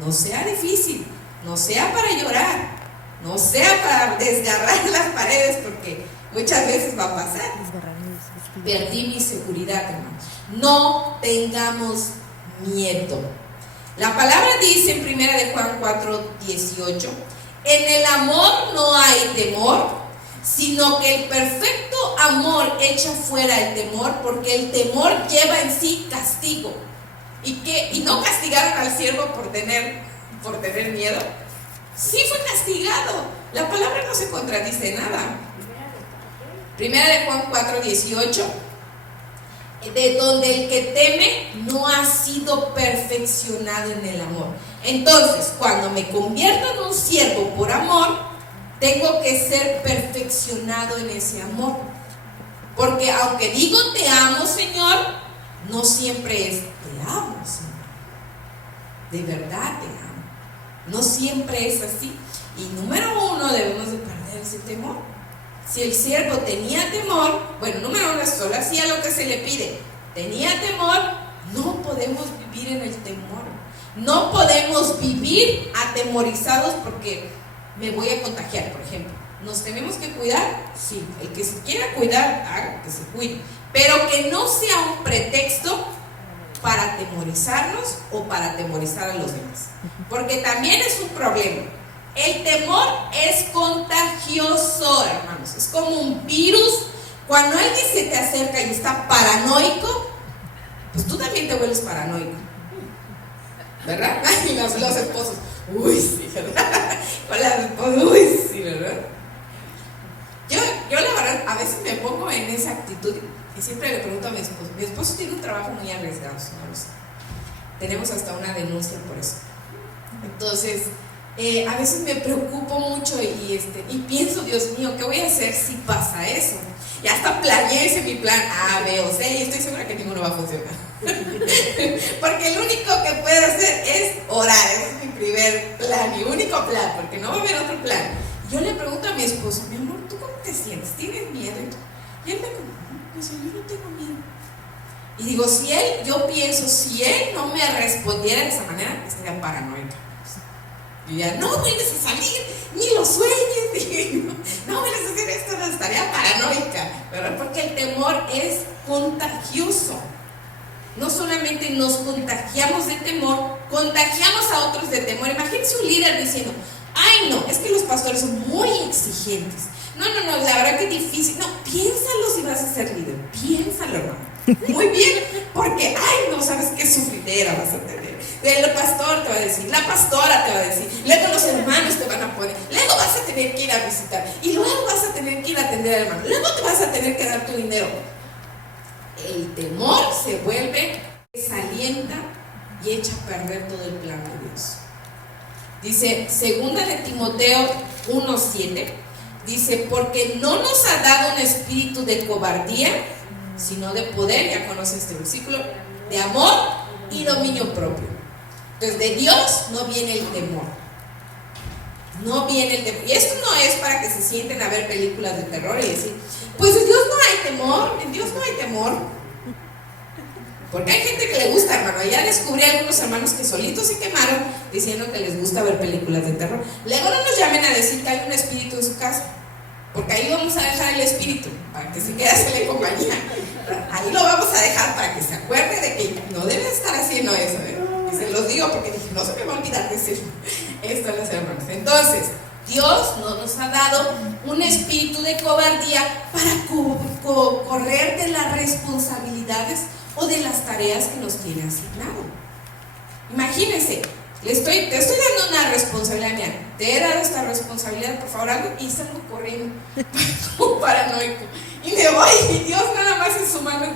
no sea difícil, no sea para llorar, no sea para desgarrar las paredes, porque muchas veces va a pasar. Perdí mi seguridad, hermanos. No tengamos miedo. La palabra dice en 1 de Juan 4:18, en el amor no hay temor, sino que el perfecto amor echa fuera el temor, porque el temor lleva en sí castigo. ¿Y no castigaron al siervo por tener miedo? Sí fue castigado. La palabra no se contradice nada. 1 de Juan 4:18, de donde el que teme no ha sido perfeccionado en el amor. Entonces, cuando me convierto en un siervo por amor, tengo que ser perfeccionado en ese amor. Porque aunque digo te amo, Señor, no siempre es te amo, Señor. De verdad te amo. No siempre es así. Y número 1, debemos de perder ese temor. Si el siervo tenía temor, bueno, número 1, solo hacía lo que se le pide. Tenía temor, no podemos vivir en el temor. No podemos vivir atemorizados porque me voy a contagiar, por ejemplo. ¿Nos tenemos que cuidar? Sí, el que se quiera cuidar, haga que se cuide, pero que no sea un pretexto para atemorizarnos o para atemorizar a los demás, porque también es un problema. El temor es contagioso, hermanos, es como un virus. Cuando alguien se te acerca y está paranoico, pues tú también te vuelves paranoico, ¿verdad? Y los esposos, uy, sí, ¿verdad? Con las esposas, uy, sí, ¿verdad? Yo la verdad, a veces me pongo en esa actitud y siempre le pregunto a mi esposo tiene un trabajo muy arriesgado, no lo sé. Tenemos hasta una denuncia por eso. Entonces, a veces me preocupo mucho y pienso, Dios mío, ¿qué voy a hacer si pasa eso? Ya hasta planeé mi plan A, B o C y estoy segura que ninguno va a funcionar. Porque lo único que puedo hacer es orar, ese es mi primer plan, mi único plan, porque no va a haber otro plan. Yo le pregunto a mi esposo, mi amor, ¿tú cómo te sientes? ¿Tienes miedo? Y él me dice, yo no tengo miedo. Y digo, yo pienso, si él no me respondiera de esa manera, estaría paranoica. Y ya, no vuelves a salir, ni lo sueñes, dije, no vuelves a hacer esto, no, estaría paranoica, ¿verdad? Porque el temor es contagioso. No solamente nos contagiamos de temor, contagiamos a otros de temor. Imagínense un líder diciendo, ay no, es que los pastores son muy exigentes. No, la verdad que es difícil. No, piénsalo si vas a ser líder, piénsalo, hermano. Muy bien, porque, ay no, sabes qué sufridera vas a tener. El pastor te va a decir, la pastora te va a decir, luego los hermanos te van a poner, luego vas a tener que ir a visitar, y luego vas a tener que ir a atender al hermano, luego te vas a tener que dar tu dinero. El temor se vuelve, desalienta y echa a perder todo el plan de Dios. Dice, segunda de Timoteo 1:7, dice, porque no nos ha dado un espíritu de cobardía, sino de poder, ya conoce este versículo, de amor y dominio propio. Entonces, de Dios no viene el temor. No viene el temor. Y esto no es para que se sienten a ver películas de terror y decir, pues en Dios no hay temor, en Dios no hay temor. Porque hay gente que le gusta, hermano. Ya descubrí a algunos hermanos que solitos se quemaron diciendo que les gusta ver películas de terror. Luego no nos llamen a decir que hay un espíritu en su casa, porque ahí vamos a dejar el espíritu para que se quede en la compañía. Ahí lo vamos a dejar para que se acuerde de que no debe estar haciendo eso, ¿eh? Y se los digo porque dije, no se me va a olvidar decir esto a los hermanos. Entonces, Dios no nos ha dado un espíritu de cobardía para correr de las responsabilidades o de las tareas que nos tiene asignado. Imagínense, te estoy dando una responsabilidad, mía, te he dado esta responsabilidad, por favor, algo, y salgo corriendo, como paranoico, y me voy, y Dios nada más en su mano,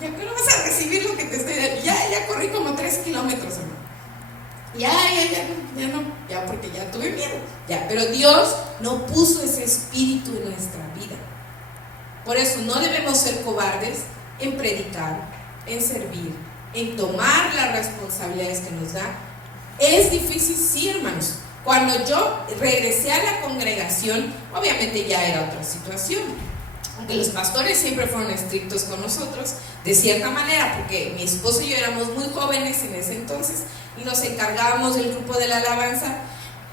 ya no vas a recibir lo que te estoy dando, ya corrí como 3 kilómetros, hermano, ya porque ya tuve miedo, pero Dios no puso ese espíritu en nuestra vida. Por eso no debemos ser cobardes en predicar, en servir, en tomar las responsabilidades que nos da. Es difícil, sí, hermanos. Cuando yo regresé a la congregación, obviamente ya era otra situación. Aunque los pastores siempre fueron estrictos con nosotros, de cierta manera, porque mi esposo y yo éramos muy jóvenes en ese entonces y nos encargábamos del grupo de la alabanza.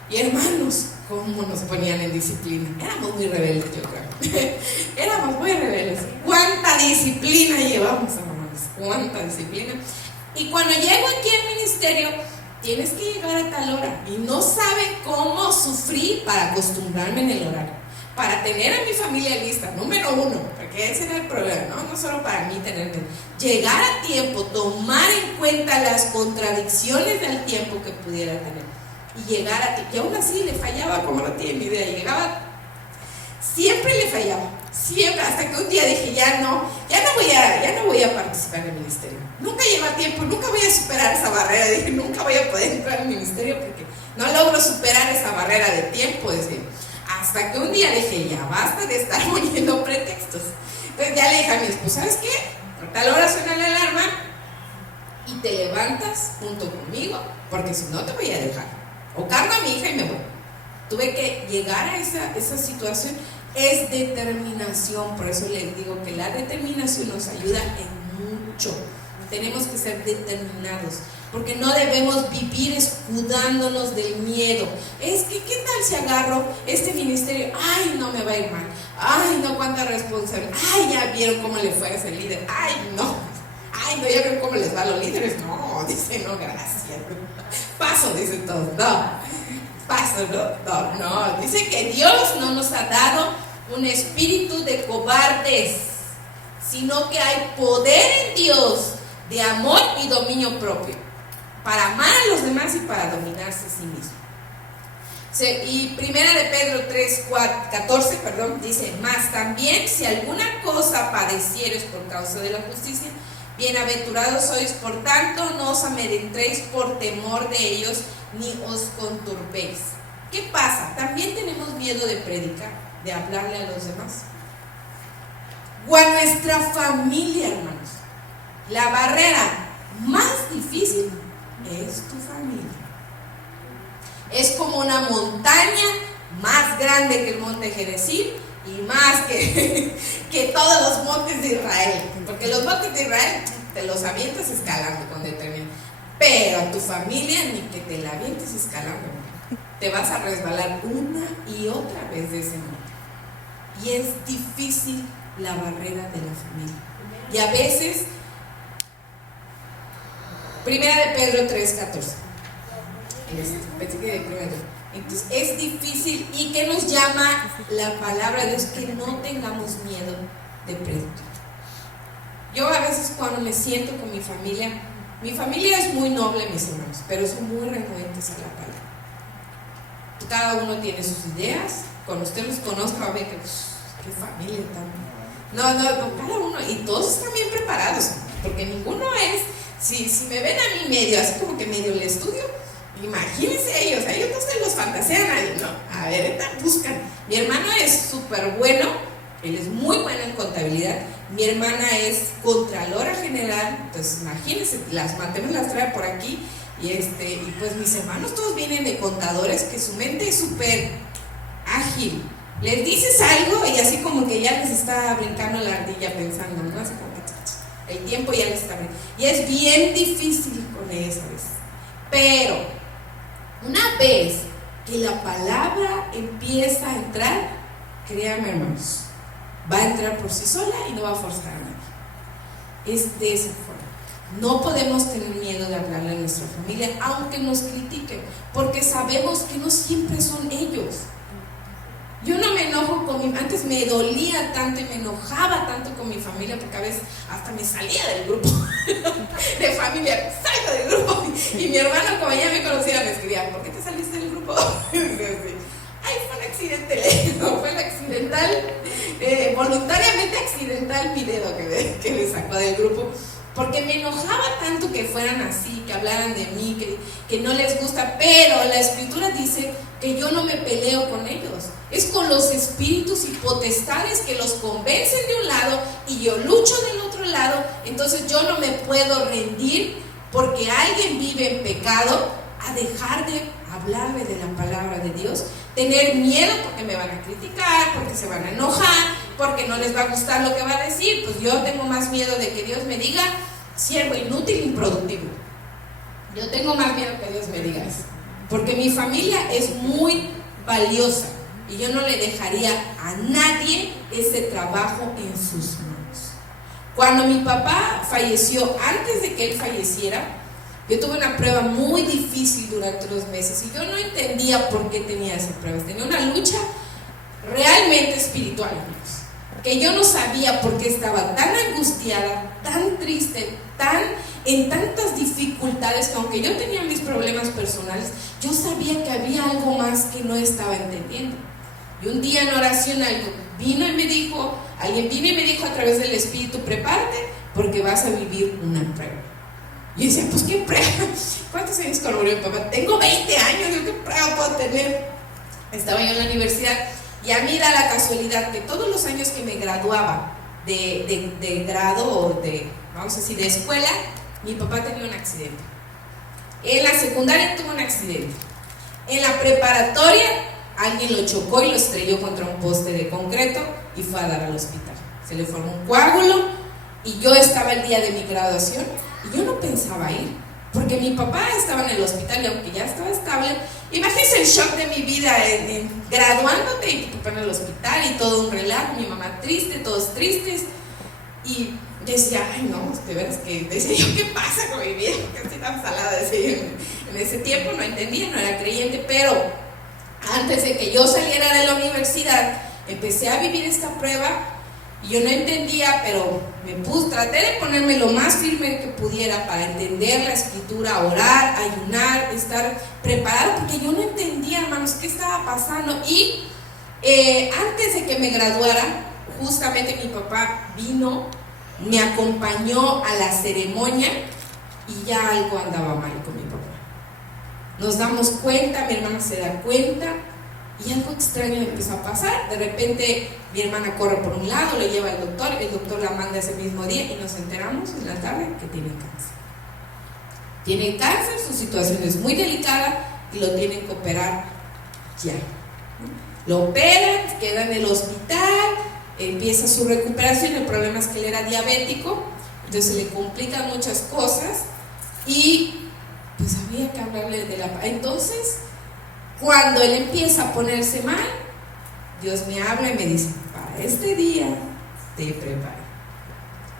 Y hermanos, cómo nos ponían en disciplina. Éramos muy rebeldes, yo creo. Éramos muy rebeldes. ¿Cuánta disciplina llevamos, hermanos? ¿Cuánta disciplina? Y cuando llego aquí al ministerio, tienes que llegar a tal hora. Y no saben cómo sufrí para acostumbrarme en el horario, para tener a mi familia lista, número uno, porque ese era el problema, no solo para mí tenerme. Llegar a tiempo, tomar en cuenta las contradicciones del tiempo que pudiera tener. Y llegar a tiempo. Y aún así le fallaba, como no tienen ni idea. Llegaba, siempre le fallaba. Siempre, hasta que un día dije, ya no voy a participar en el ministerio. Nunca lleva tiempo, nunca voy a superar esa barrera. Dije, nunca voy a poder entrar al ministerio porque no logro superar esa barrera de tiempo. Hasta que un día dije, ya basta de estar poniendo pretextos. Entonces ya le dije a mi esposo, ¿sabes qué? A tal hora suena la alarma y te levantas junto conmigo, porque si no te voy a dejar. O cargo a mi hija y me voy. Tuve que llegar a esa situación. Es determinación, por eso les digo que la determinación nos ayuda en mucho. Tenemos que ser determinados, porque no debemos vivir escudándonos del miedo. Es que, ¿qué tal si agarro este ministerio? Ay, no, me va a ir mal. Ay, no, cuánta responsabilidad. Ay, ya vieron cómo le fue a ese líder. Ay, no, ya vieron cómo les va a los líderes. No, dice, no, gracias. Paso, dicen todos. Paso, no, dice que Dios no nos ha dado un espíritu de cobardes, sino que hay poder en Dios de amor y dominio propio, para amar a los demás y para dominarse a sí mismo. Y primera de Pedro 3:14, dice, mas también si alguna cosa padecieres por causa de la justicia, bienaventurados sois, por tanto no os amedrentéis por temor de ellos, ni os conturbéis. ¿Qué pasa? También tenemos miedo de predicar, de hablarle a los demás. O a nuestra familia, hermanos. La barrera más difícil es tu familia. Es como una montaña más grande que el monte Gerizim y más que todos los montes de Israel. Porque los montes de Israel te los avientas escalando cuando terminas. Pero a tu familia ni que te la avientes escalando. Te vas a resbalar una y otra vez de ese monte. Y es difícil la barrera de la familia. Y a veces, Primera de Pedro 3:14. Pensé que de primero. Entonces es difícil. ¿Y qué nos llama la palabra de Dios? Que no tengamos miedo de predicar. Yo a veces cuando me siento con mi familia es muy noble, mis hermanos, pero son muy renuentes a la palabra. Cada uno tiene sus ideas. Cuando usted los conozca va a ver que qué familia tan... No, cada uno, y todos están bien preparados, porque ninguno es, si me ven a mí medio, así como que medio le estudio, imagínense ellos no se los fantasean a ellos, ¿no? A ver, buscan. Mi hermano es súper bueno, él es muy bueno en contabilidad, mi hermana es contralora general, entonces imagínense, las matemáticas las trae por aquí, y pues mis hermanos todos vienen de contadores, que su mente es súper ágil. Les dices algo y así como que ya les está brincando la ardilla pensando, ¿no? Así como que el tiempo ya les está brincando. Y es bien difícil con eso a veces. Pero una vez que la palabra empieza a entrar, créanme, hermanos, va a entrar por sí sola y no va a forzar a nadie. Es de esa forma. No podemos tener miedo de hablarle a nuestra familia, aunque nos critiquen, porque sabemos que no siempre son ellos. Yo no me enojo antes me dolía tanto y me enojaba tanto con mi familia, porque a veces hasta me salía del grupo de familia, salgo del grupo, y mi hermano, como ya me conocía, me escribía: ¿por qué te saliste del grupo? Ay, fue un accidente, fue el accidental, voluntariamente accidental mi dedo que me sacó del grupo, porque me enojaba tanto que fueran así, que hablaran de mí, que no les gusta. Pero la escritura dice que yo no me peleo con ellos, es con los espíritus y potestades que los convencen de un lado y yo lucho del otro lado. Entonces yo no me puedo rendir porque alguien vive en pecado a dejar de hablarme de la palabra de Dios, tener miedo porque me van a criticar, porque se van a enojar, porque no les va a gustar lo que va a decir. Pues yo tengo más miedo de que Dios me diga: siervo inútil, improductivo. Yo tengo más miedo que Dios me diga eso, porque mi familia es muy valiosa y yo no le dejaría a nadie ese trabajo en sus manos. Cuando mi papá falleció, antes de que él falleciera, yo tuve una prueba muy difícil durante 2 meses y yo no entendía por qué tenía esa prueba. Tenía una lucha realmente espiritual, amigos, que yo no sabía por qué estaba tan angustiada, tan triste, en tantas dificultades, que aunque yo tenía mis problemas personales, yo sabía que había algo más que no estaba entendiendo. Y un día en oración alguien vino y me dijo a través del Espíritu: prepárate porque vas a vivir una prueba. Y yo decía: pues qué prueba, ¿cuántos años murió mi papá? Tengo 20 años, ¿qué prueba puedo tener? Estaba yo en la universidad y a mí da la casualidad que todos los años que me graduaba de grado o vamos a decir, de escuela, mi papá tenía un accidente. En la secundaria tuvo un accidente. En la preparatoria alguien lo chocó y lo estrelló contra un poste de concreto y fue a dar al hospital. Se le formó un coágulo y yo estaba el día de mi graduación y yo no pensaba ir, porque mi papá estaba en el hospital y aunque ya estaba estable, imagínense el shock de mi vida graduándote y tu papá en el hospital y todo un relajo, mi mamá triste, todos tristes. Y decía: ay no, de veras que decía yo: ¿qué pasa con mi vida? ¿Por qué estoy tan salada? En ese tiempo no entendía, no era creyente, pero antes de que yo saliera de la universidad empecé a vivir esta prueba y yo no entendía, pero traté de ponerme lo más firme que pudiera para entender la escritura, orar, ayunar, estar preparado, porque yo no entendía, hermanos, qué estaba pasando. Y antes de que me graduara, justamente mi papá vino, me acompañó a la ceremonia y ya algo andaba mal con mi papá. Nos damos cuenta, mi hermana se da cuenta y algo extraño empezó a pasar. De repente mi hermana corre por un lado, le lleva al doctor, el doctor la manda ese mismo día y nos enteramos en la tarde que tiene cáncer. Tiene cáncer, su situación es muy delicada y lo tienen que operar ya. Lo operan, queda en el hospital, empieza su recuperación. El problema es que él era diabético, entonces le complican muchas cosas y pues había que hablarle de la paz. Entonces, cuando él empieza a ponerse mal, Dios me habla y me dice: para este día te preparo.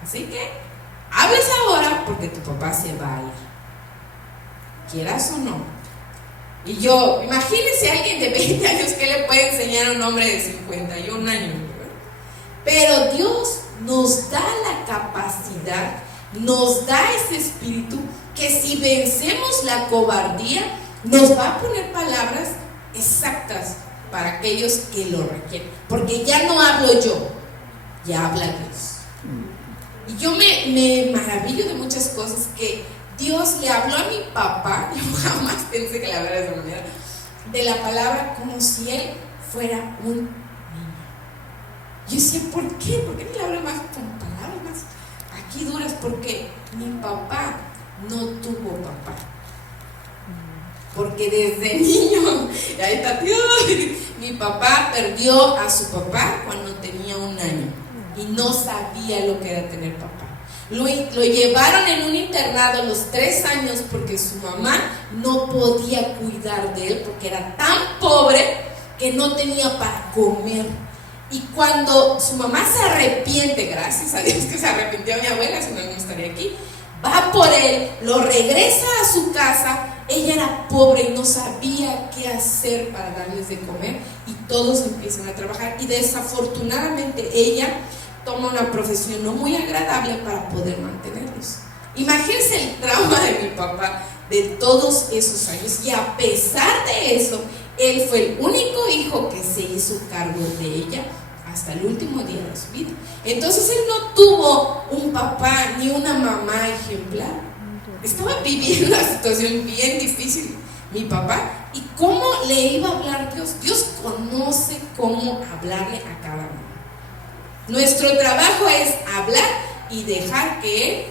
Así que hables ahora porque tu papá se va a ir, quieras o no. Y yo, imagínense a alguien de 20 años que le puede enseñar a un hombre de 51 años, ¿verdad? Pero Dios nos da la capacidad, nos da ese espíritu que si vencemos la cobardía, nos va a poner palabras exactas para aquellos que lo requieren. Porque ya no hablo yo, ya habla Dios. Y yo me maravillo de muchas cosas que Dios le habló a mi papá. Yo jamás pensé que le hablara de esa manera, de la palabra, como si él fuera un niño. Yo decía, ¿por qué? ¿Por qué no le habla más con palabras más aquí duras? Porque mi papá no tuvo papá. Porque desde niño, ahí está Dios, mi papá perdió a su papá cuando tenía 1 año y no sabía lo que era tener papá. Lo llevaron en un internado a los 3 años porque su mamá no podía cuidar de él porque era tan pobre que no tenía para comer. Y cuando su mamá se arrepiente, gracias a Dios que se arrepintió mi abuela, si no, no estaría aquí, va por él, lo regresa a su casa. Ella era pobre y no sabía qué hacer para darles de comer y todos empiezan a trabajar y desafortunadamente ella toma una profesión no muy agradable para poder mantenerlos. Imagínense el trauma de mi papá de todos esos años y a pesar de eso, él fue el único hijo que se hizo cargo de ella hasta el último día de su vida. Entonces él no tuvo un papá ni una mamá ejemplar. Estaba viviendo una situación bien difícil mi papá. ¿Y cómo le iba a hablar Dios? Dios conoce cómo hablarle a cada uno. Nuestro trabajo es hablar y dejar que Él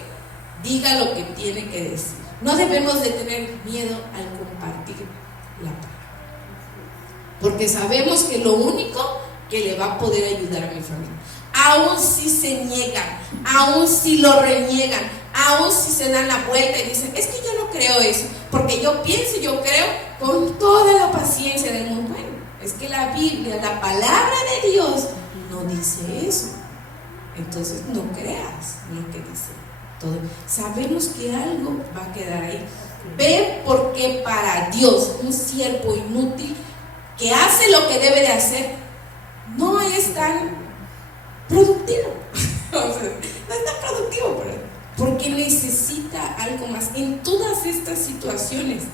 diga lo que tiene que decir. No debemos de tener miedo al compartir la palabra, porque sabemos que lo único que le va a poder ayudar a mi familia, aun si se niegan, aun si lo reniegan, aun si se dan la vuelta y dicen, es que yo no creo eso, porque yo pienso, yo creo, con toda la paciencia del mundo. Bueno, es que la Biblia, la palabra de Dios no dice eso. Entonces no creas lo que dice todo. Sabemos que algo va a quedar ahí. Ve porque para Dios un siervo inútil que hace lo que debe de hacer no es tan productivo. O sea, no es tan productivo porque necesita algo más. En todas estas situaciones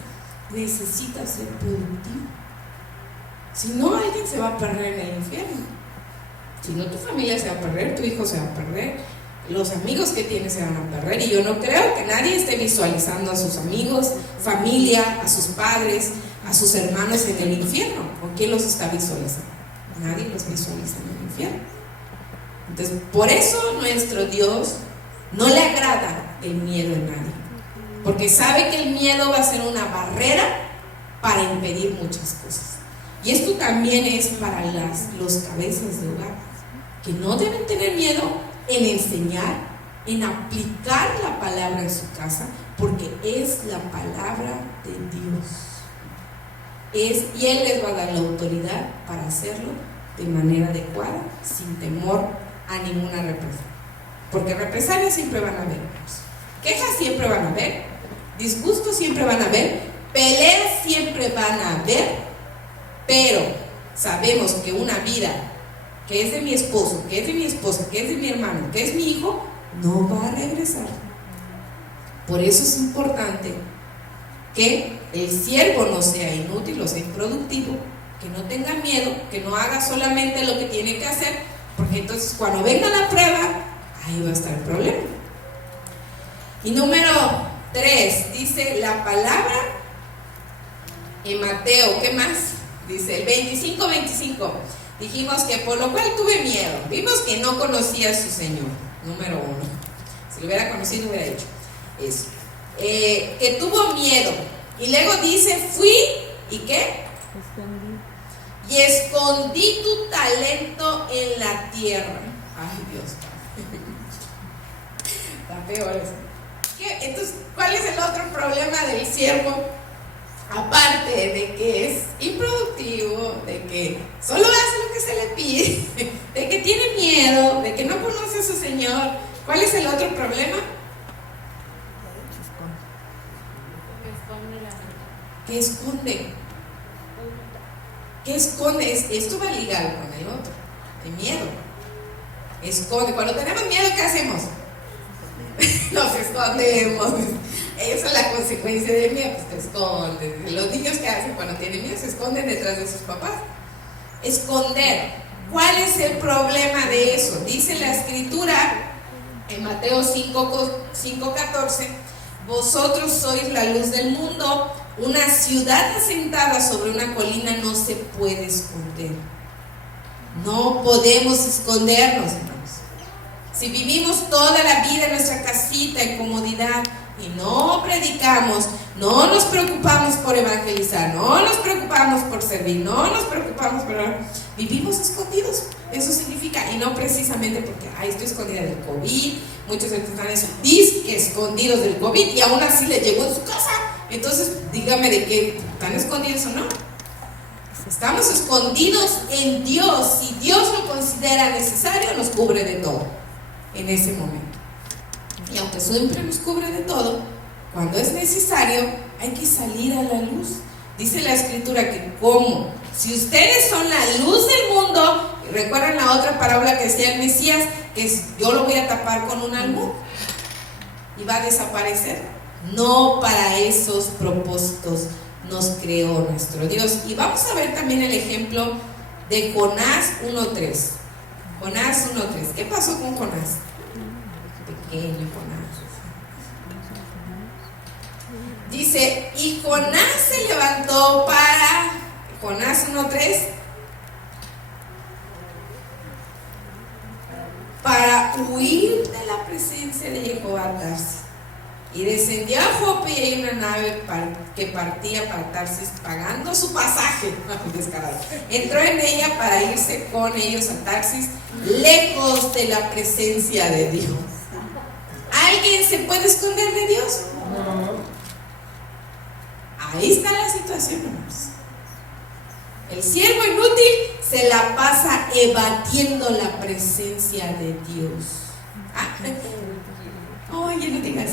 necesita ser productivo. Si no, alguien se va a perder en el infierno. Si no, tu familia se va a perder, tu hijo se va a perder, los amigos que tienes se van a perder. Y yo no creo que nadie esté visualizando a sus amigos, familia, a sus padres, a sus hermanos en el infierno. ¿O quién los está visualizando? Nadie los visualiza en el infierno. Entonces, por eso nuestro Dios no le agrada el miedo en nadie, porque sabe que el miedo va a ser una barrera para impedir muchas cosas. Y esto también es para los cabezas de hogar, que no deben tener miedo en enseñar, en aplicar la palabra en su casa, porque es la palabra de Dios. Y Él les va a dar la autoridad para hacerlo de manera adecuada, sin temor a ninguna represalia. Porque represalias siempre van a haber, quejas siempre van a haber, disgustos siempre van a haber, peleas siempre van a haber, pero sabemos que una vida que es de mi esposo, que es de mi esposa, que es de mi hermano, que es mi hijo, no va a regresar. Por eso es importante que el siervo no sea inútil o sea improductivo, que no tenga miedo, que no haga solamente lo que tiene que hacer, porque entonces cuando venga la prueba, ahí va a estar el problema. Y número 3, dice la palabra en Mateo, ¿qué más? Dice el 25. Dijimos que por lo cual tuve miedo. Vimos que no conocía a su Señor, número 1. Si lo hubiera conocido, hubiera hecho eso. Que tuvo miedo. Y luego dice, fui ¿Y qué? Escondí. Y escondí tu talento en la tierra. Ay, Dios. Está peor eso. Entonces, ¿cuál es el otro problema del siervo? Aparte de que es improductivo, de que solo hace lo que se le pide, de que tiene miedo, de que no conoce a su Señor, ¿cuál es el otro problema? Que esconde. ¿Qué esconde? Esto va ligado con el otro, el miedo. Esconde. Cuando tenemos miedo, ¿qué hacemos? Nos escondemos. Esa es la consecuencia del miedo, pues te escondes. Los niños que hacen cuando tienen miedo se esconden detrás de sus papás. Esconder. ¿Cuál es el problema de eso? Dice la escritura en Mateo 5:14: vosotros sois la luz del mundo. Una ciudad asentada sobre una colina no se puede esconder. No podemos escondernos, hermanos. Si vivimos toda la vida en nuestra casita en comodidad y no predicamos, no nos preocupamos por evangelizar, no nos preocupamos por servir, no nos preocupamos por... vivimos escondidos. Eso significa, y no precisamente porque estoy escondida del COVID, muchos están escondidos del COVID y aún así les llegó en su casa. Entonces, dígame de qué están escondidos o no. Estamos escondidos en Dios. Si Dios lo considera necesario, nos cubre de todo en ese momento. Y aunque siempre nos cubre de todo, cuando es necesario, hay que salir a la luz. Dice la escritura que como si ustedes son la luz del mundo, recuerdan la otra parábola que decía el Mesías, que yo lo voy a tapar con un almud y va a desaparecer. No para esos propósitos nos creó nuestro Dios. Y vamos a ver también el ejemplo de Jonás 1:3. Jonás 1:3. ¿Qué pasó con Jonás? Pequeño Jonás. Dice, y Jonás se levantó para... Jonás 1:3. Para huir de la presencia de Jehová a Tarsis. Y descendió a Jope, y hay una nave que partía para Tarsis pagando su pasaje. Descarado. Entró en ella para irse con ellos a Tarsis, lejos de la presencia de Dios. ¿Alguien se puede esconder de Dios? Ahí está la situación, hermanos. El siervo inútil se la pasa evadiendo la presencia de Dios. Oye, no digas.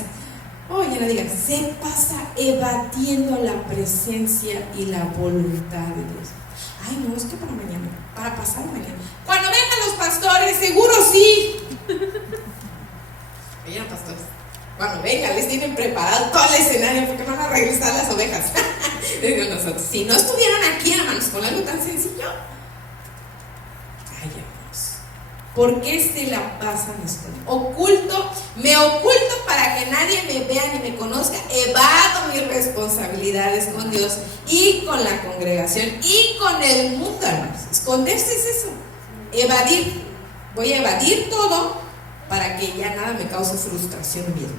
Se pasa evadiendo la presencia y la voluntad de Dios. Ay, no, es que para mañana, para pasar mañana. Cuando vengan los pastores, seguro sí. Vengan pastores. Cuando vengan, les tienen preparado todo el escenario porque van a regresar las ovejas. Nosotros, si no estuvieran aquí, hermanos, con algo tan sencillo. Ay, hermanos, ¿por qué se la pasan escondiendo? Me oculto para que nadie me vea ni me conozca. Evado mis responsabilidades con Dios y con la congregación y con el mundo, hermanos. Esconderse es eso, evadir. Voy a evadir todo para que ya nada me cause frustración o miedo.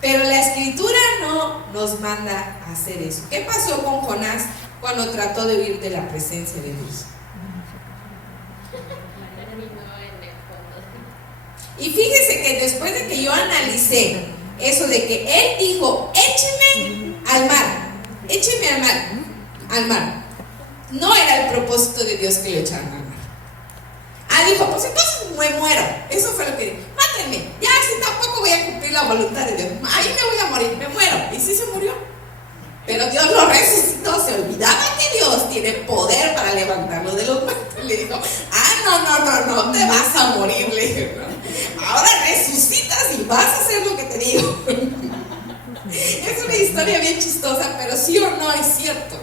Pero la escritura no nos manda a hacer eso. ¿Qué pasó con Jonás cuando trató de huir de la presencia de Dios? Y fíjese que después de que yo analicé eso de que él dijo, écheme al mar, no era el propósito de Dios que lo echaran al mar. Dijo, pues entonces me muero. Eso fue lo que dijo, mátenme, ya si tampoco voy a cumplir la voluntad de Dios, ahí me voy a morir, me muero. Y sí se murió. Pero Dios lo resucitó. Se olvidaba que Dios tiene poder para levantarlo de los muertos. Le dijo, no te vas a morir. Le dijo, no. Ahora resucitas y vas a hacer lo que te digo. Es una historia bien chistosa, pero sí o no es cierto.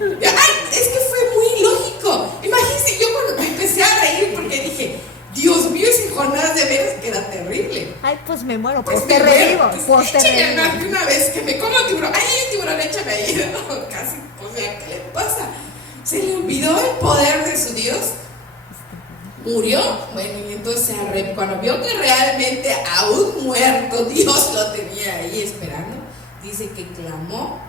Es que fue muy lógico. Imagínense, yo cuando me empecé a reír porque dije, Dios mío, ese Jonás de veras queda terrible. Ay, pues me muero, pues te revivo. Échame al mar de una vez, que me como un tiburón. Ay, el tiburón, échame ahí. No, casi, o sea, ¿qué le pasa? Se le olvidó el poder de su Dios. Murió. Bueno, y entonces cuando vio que realmente aún muerto Dios lo tenía ahí esperando, dice que clamó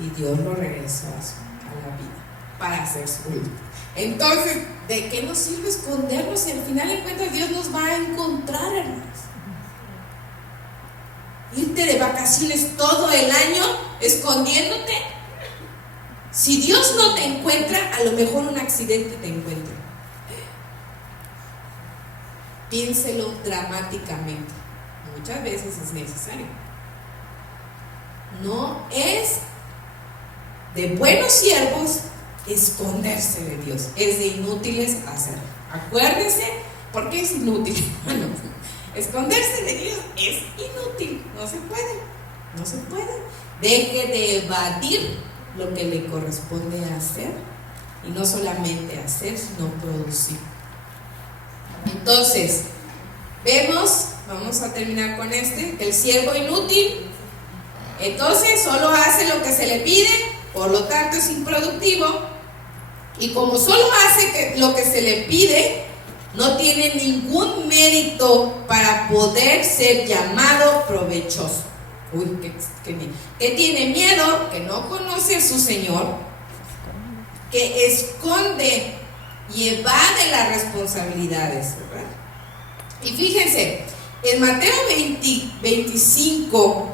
y Dios lo regresó a la vida para hacer su vida. Entonces, ¿de qué nos sirve escondernos si al final de cuentas Dios nos va a encontrar, hermanos? Irte de vacaciones todo el año escondiéndote. Si Dios no te encuentra, a lo mejor un accidente te encuentra. Piénselo dramáticamente. Muchas veces es necesario. No es de buenos siervos esconderse de Dios, es de inútiles hacerlo. Acuérdense, ¿por qué es inútil? Bueno, esconderse de Dios es inútil, no se puede. Deje de evadir lo que le corresponde hacer, y no solamente hacer, sino producir. Entonces, vemos, vamos a terminar con el siervo inútil. Entonces solo hace lo que se le pide, por lo tanto es improductivo, y como solo hace lo que se le pide, no tiene ningún mérito para poder ser llamado provechoso. Uy, que tiene miedo, que no conoce a su Señor, que esconde y evade las responsabilidades, ¿verdad? Y fíjense, en Mateo 25,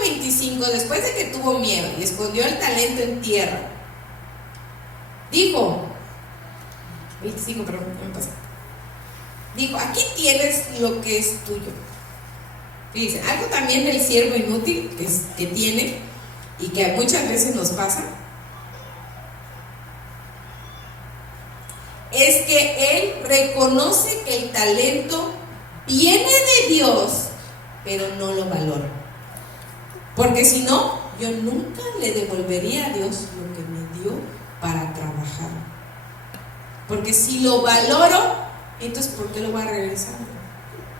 25, después de que tuvo miedo y escondió el talento en tierra, dijo, 25, perdón, no me pasé. Dijo, aquí tienes lo que es tuyo. Fíjense, algo también del siervo inútil que tiene y que muchas veces nos pasa, es que él reconoce que el talento viene de Dios, pero no lo valora. Porque si no, yo nunca le devolvería a Dios lo que me dio para trabajar. Porque si lo valoro, entonces ¿por qué lo voy a regresar?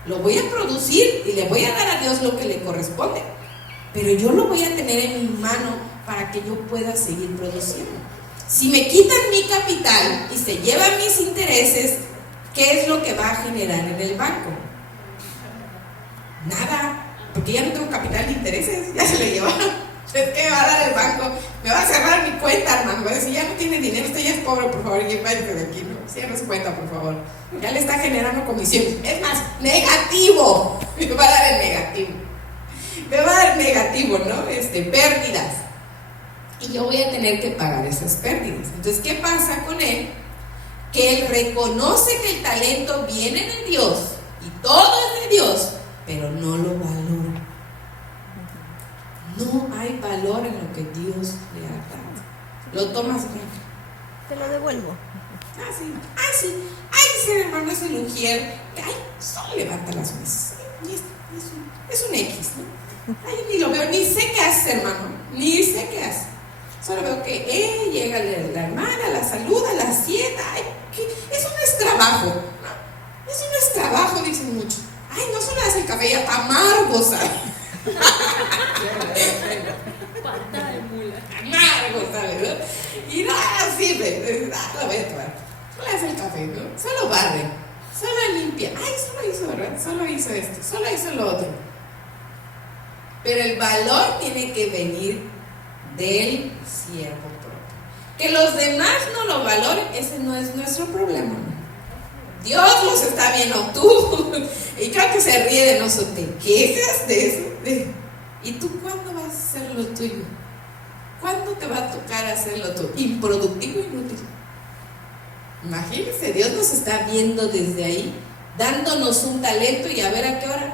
Lo voy a producir y le voy a dar a Dios lo que le corresponde, pero yo lo voy a tener en mi mano para que yo pueda seguir produciendo. Si me quitan mi capital y se llevan mis intereses, ¿qué es lo que va a generar en el banco? Nada, porque ya no tengo capital de intereses, ya se lo llevaron. Es que me va a dar el banco, me va a cerrar mi cuenta, hermano. Va a decir, ya no tiene dinero, usted ya es pobre, por favor, y váyase de aquí, ¿no? Cierre su cuenta, por favor. Ya le está generando comisión. Es más, negativo. Me va a dar el negativo. Me va a dar negativo, ¿no? Pérdidas. Y yo voy a tener que pagar esas pérdidas. Entonces, ¿qué pasa con él? Que él reconoce que el talento viene de Dios y todo es de Dios, pero no lo valora. No hay valor en lo que Dios le ha dado. Lo tomas bien. Te lo devuelvo. Sí. Ay, ese hermano es el ujier. Ay, solo levanta las mesas. Es un X, ¿no? Ay, ni lo veo, ni sé qué hace, hermano. Ni sé qué hace. Solo veo que llega la hermana, la saluda, la sienta. Ay, eso no es trabajo, ¿no? Eso no es trabajo, dicen muchos. Ay, no solo hace el café, ya está amargo, ¿sabes? Pata de mula. Amargo, ¿sabes? ¿No? Y no sirve. Lo voy a tomar. Solo hace el café, ¿no? Solo barre, solo limpia. Ay, solo hizo, ¿verdad? Solo hizo esto, solo hizo lo otro. Pero el valor tiene que venir del siervo propio. Que los demás no lo valoren, ese no es nuestro problema, ¿no? Dios los está viendo, tú. Y creo que se ríe de nosotros. ¿Te quejas de eso? ¿Y tú cuándo vas a hacer lo tuyo? ¿Cuándo te va a tocar hacer lo tuyo? Improductivo, inútil. Imagínense, Dios nos está viendo desde ahí, dándonos un talento, y a ver a qué hora.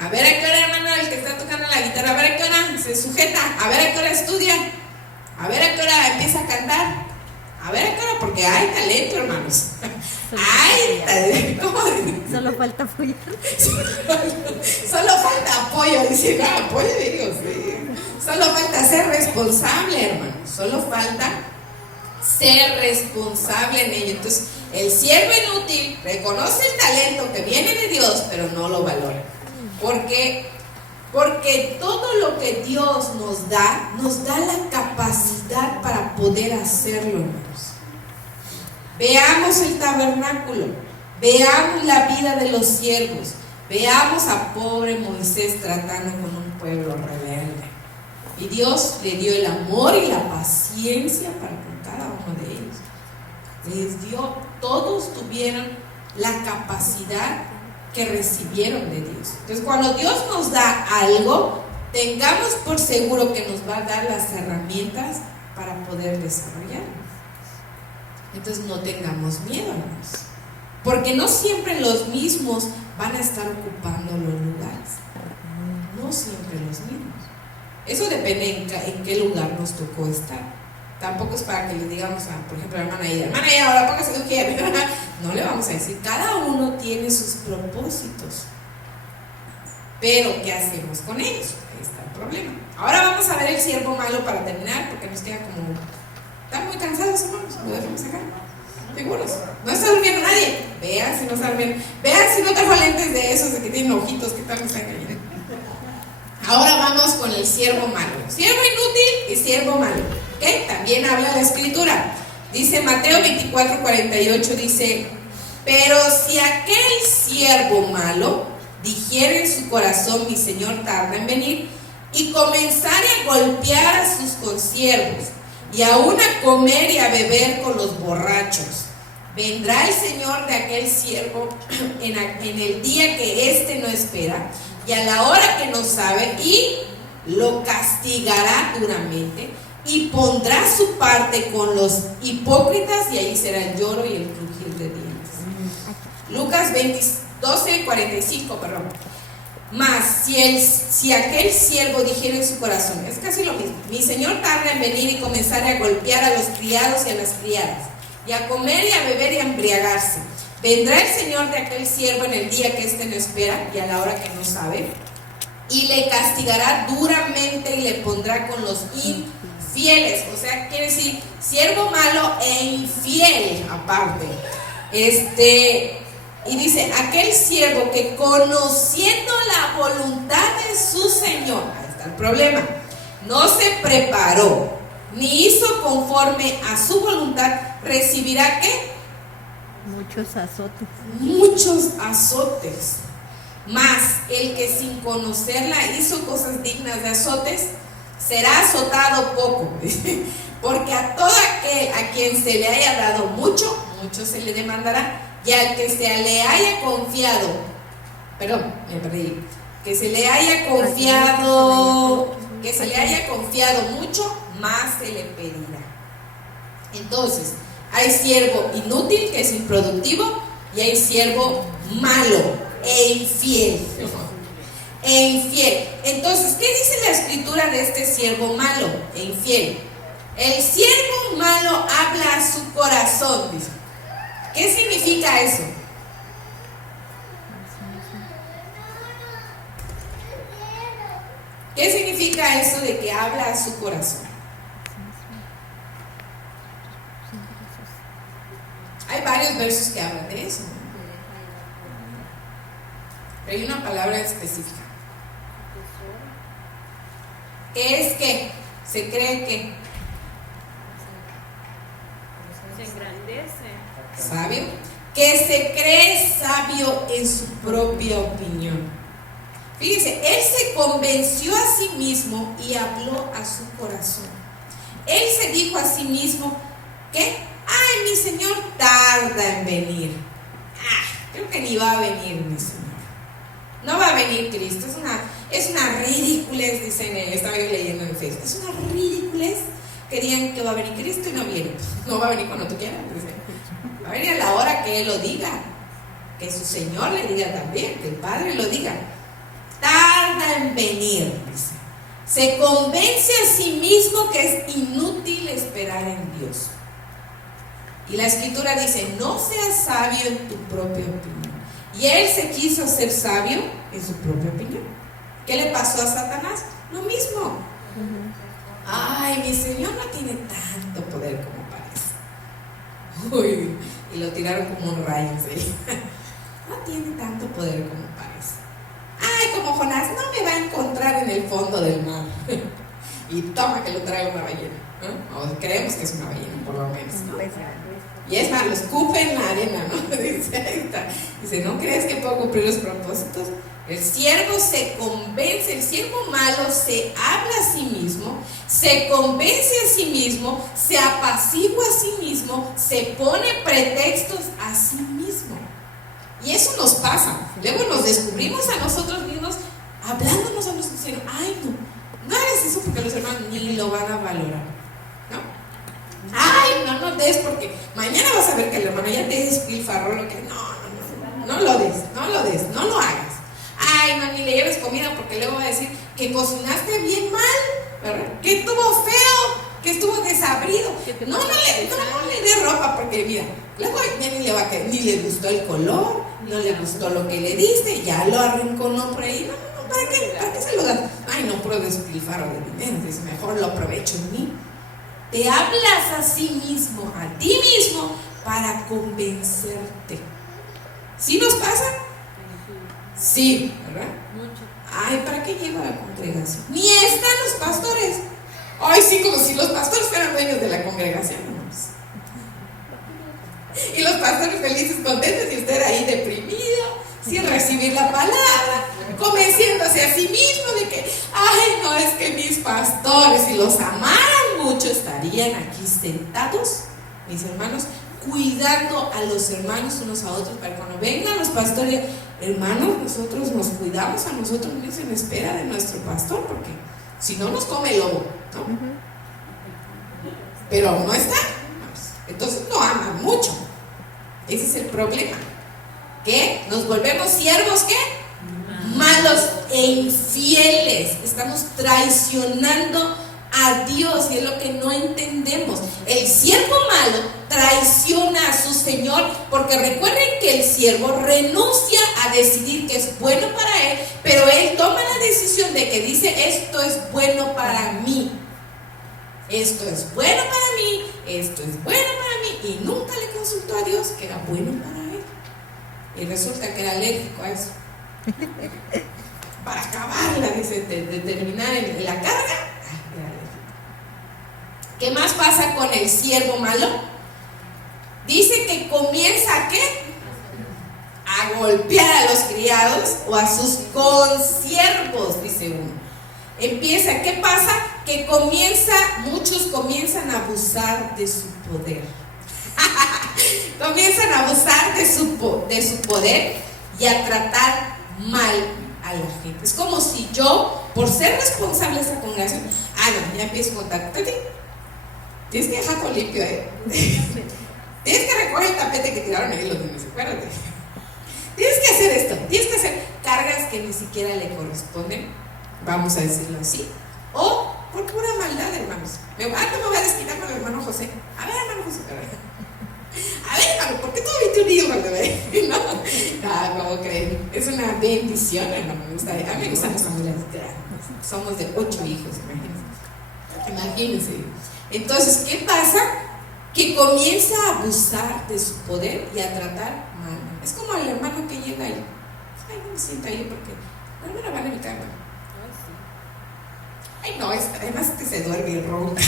A ver a qué hora, hermano, el que está tocando la guitarra, a ver a qué hora se sujeta, a ver a qué hora estudia, a ver a qué hora empieza a cantar, a ver a qué hora, porque hay talento, hermanos. Hay talento. ¿Cómo? Solo falta apoyar. Solo falta apoyo, dice, apoyo de Dios. ¿Sí? Solo falta ser responsable, hermano. Solo falta ser responsable en ello. Entonces, el siervo inútil reconoce el talento que viene de Dios, pero no lo valora. Porque todo lo que Dios nos da la capacidad para poder hacerlo, hermanos. Veamos el tabernáculo, veamos la vida de los siervos, Veamos a pobre Moisés tratando con un pueblo rebelde. Y Dios le dio el amor y la paciencia para con cada uno de ellos. Les dio, todos tuvieron la capacidad que recibieron de Dios. Entonces, cuando Dios nos da algo, tengamos por seguro que nos va a dar las herramientas para poder desarrollarlo. Entonces, no tengamos miedo, hermanos, porque no siempre los mismos van a estar ocupando los lugares. No siempre los mismos. Eso depende en qué lugar nos tocó estar. Tampoco es para que le digamos a, por ejemplo, a la hermana Ida, ahora póngase lo que quiera. No le vamos a decir, cada uno tiene sus propósitos. Pero, ¿qué hacemos con ellos? Ahí está el problema. Ahora vamos a ver el siervo malo para terminar, porque nos queda como... ¿Están muy cansados, hermanos? ¿Lo dejamos acá? ¿Seguros? No está durmiendo nadie. Vean si no está durmiendo. Vean si no tengo lentes de esos de que tienen ojitos, ¿qué tal me están cayendo? Ahora vamos con el siervo malo. Siervo inútil y siervo malo. ¿Ok? También habla la escritura. Dice Mateo 24:48, dice: pero si aquel siervo malo dijere en su corazón, mi señor tarda en venir, y comenzare a golpear a sus consiervos, y aún a comer y a beber con los borrachos, vendrá el señor de aquel siervo en el día que éste no espera, y a la hora que no sabe, y lo castigará duramente, y pondrá su parte con los hipócritas, y allí será el lloro y el crujir de dientes. Lucas 12:45, perdón. Mas si aquel siervo dijera en su corazón, es casi lo mismo, mi señor tarda en venir, y comenzar a golpear a los criados y a las criadas, y a comer y a beber y a embriagarse, vendrá el señor de aquel siervo en el día que éste no espera y a la hora que no sabe, y le castigará duramente y le pondrá con los infieles. O sea, quiere decir siervo malo e infiel aparte. Y dice, aquel siervo que conociendo la voluntad de su señor, ahí está el problema, no se preparó ni hizo conforme a su voluntad, recibirá ¿qué? Muchos azotes. Muchos azotes. Mas el que sin conocerla hizo cosas dignas de azotes, será azotado poco. Porque a todo aquel a quien se le haya dado mucho, mucho se le demandará. Y al que se le haya confiado, perdón, me perdí, que se le haya confiado mucho, más se le pedirá. Entonces, hay siervo inútil, que es improductivo, y hay siervo malo e infiel. Entonces, ¿qué dice la escritura de este siervo malo e infiel? El siervo malo habla a su corazón, dice. ¿Qué significa eso? ¿Qué significa eso de que habla a su corazón? Hay varios versos que hablan de eso, ¿no? Pero hay una palabra específica. ¿Qué es que? Se cree que se engrandece. sabio, que se cree sabio en su propia opinión. Fíjense, él se convenció a sí mismo y habló a su corazón. Él se dijo a sí mismo que, ay, mi señor tarda en venir. Creo que ni va a venir mi señor. No va a venir Cristo. Es una ridiculez, dicen, estaba yo leyendo en Facebook. Es una ridiculez que digan que va a venir Cristo y no viene. No va a venir cuando tú quieras, dicen. Va a venir a la hora que Él lo diga, que su Señor le diga también, que el Padre lo diga. Tarda en venir, dice. Se convence a sí mismo que es inútil esperar en Dios. Y la escritura dice, no seas sabio en tu propia opinión. Y él se quiso hacer sabio en su propia opinión. ¿Qué le pasó a Satanás? Lo mismo. Ay, mi Señor no tiene tanto poder como parece. Uy, y lo tiraron como un rayo, en serio. No tiene tanto poder como parece. Ay, como Jonás, no me va a encontrar en el fondo del mar. Y toma que lo trae una ballena. ¿no? O creemos que es una ballena, por lo menos, ¿no? Pues, Y es más, lo escupe en la arena, ¿no? Dice, ahí está. Dice, ¿no crees que puedo cumplir los propósitos? El siervo se convence, el siervo malo se habla a sí mismo, se convence a sí mismo, se apacigua a sí mismo, se pone pretextos a sí mismo. Y eso nos pasa. Luego nos descubrimos a nosotros mismos hablándonos a nosotros diciendo, ay, no hagas eso porque los hermanos ni lo van a valorar, ¿no? Ay, no des porque mañana vas a ver que el hermano ya te despilfarró lo que no lo des, no lo hagas. Ay, no, ni le lleves comida porque luego va a decir que cocinaste bien mal, ¿verdad? Que estuvo feo, que estuvo desabrido. No le dé ropa porque mira, luego ya ni le va a caer, ni le gustó el color, no le gustó lo que le diste, ya lo arrinconó por ahí. No, ¿para qué se lo das? Ay, no pruebes despilfarro de dinero, dice, mejor lo aprovecho en mí. Te hablas a sí mismo, a ti mismo, para convencerte. ¿Sí nos pasa? Sí, ¿verdad? Ay, ¿para qué llego a la congregación? Ni están los pastores. Ay, sí, como si los pastores fueran dueños de la congregación. Y los pastores felices, contentos, y usted ahí deprimido, sin recibir la palabra, convenciéndose a sí mismo de que, ay, no, es que mis pastores, si los amaran mucho, estarían aquí sentados, mis hermanos, cuidando a los hermanos unos a otros, para cuando vengan los pastores, hermanos, nosotros nos cuidamos a nosotros mismos en espera de nuestro pastor, porque si no nos come el lobo, ¿no? Pero no está, entonces no aman mucho. Ese es el problema, que nos volvemos siervos, ¿qué? Malos e infieles. Estamos traicionando a Dios y es lo que no entendemos. El siervo malo traiciona a su señor, porque recuerden que el siervo renuncia a decidir que es bueno para él, pero él toma la decisión de que dice, esto es bueno para mí, esto es bueno para mí, esto es bueno para mí, y nunca le consultó a Dios que era bueno para él, y resulta que era alérgico a eso. Para acabarla, dice, de terminar en la carga. ¿Qué más pasa con el siervo malo? Dice que comienza ¿a qué? A golpear a los criados o a sus consiervos, dice uno. Empieza, ¿qué pasa? Que muchos comienzan a abusar de su poder. Comienzan a abusar de su poder y a tratar mal a la gente. Es como si yo, por ser responsable de esa congregación, no, ya empiezo a contar, tienes que dejar todo limpio, tienes que recoger el tapete que tiraron ahí los niños, acuérdate. Tienes que hacer esto, tienes que hacer cargas que ni siquiera le corresponden, vamos a decirlo así, o por pura maldad, hermanos. No me voy a desquitar con el hermano José. A ver, hermano José, a ver, hermano, ¿por qué tú viste un hijo cuando ve? No, ¿cómo creen? Es una bendición, hermano. A mí me gustan las familias grandes. Somos de 8 hijos, imagínense. Entonces, ¿qué pasa? Que comienza a abusar de su poder y a tratar mal. Es como el hermano que llega ahí. Ay, no me siento ahí porque no me la van a invitar. Ay, no, además que se duerme y ronca.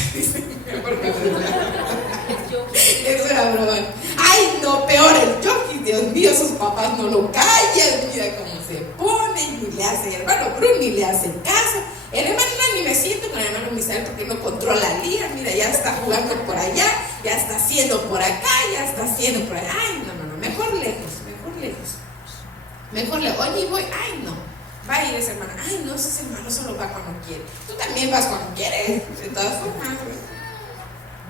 Es una broma. Ay, no, peor el jockey. Dios mío, sus papás no lo callan. Mira cómo se pone. Ni le hace, el hermano Bruno ni le hace caso. El hermano ni me siento con el hermano Misael porque no controla la liga. Mira, ya está jugando por allá, ya está haciendo por acá, ya está haciendo por allá. Ay, no, mejor lejos. Oye, voy, ay, no. Va a ir esa hermana, ay, no, ese hermano solo va cuando quiere. Tú también vas cuando quieres, de todas formas.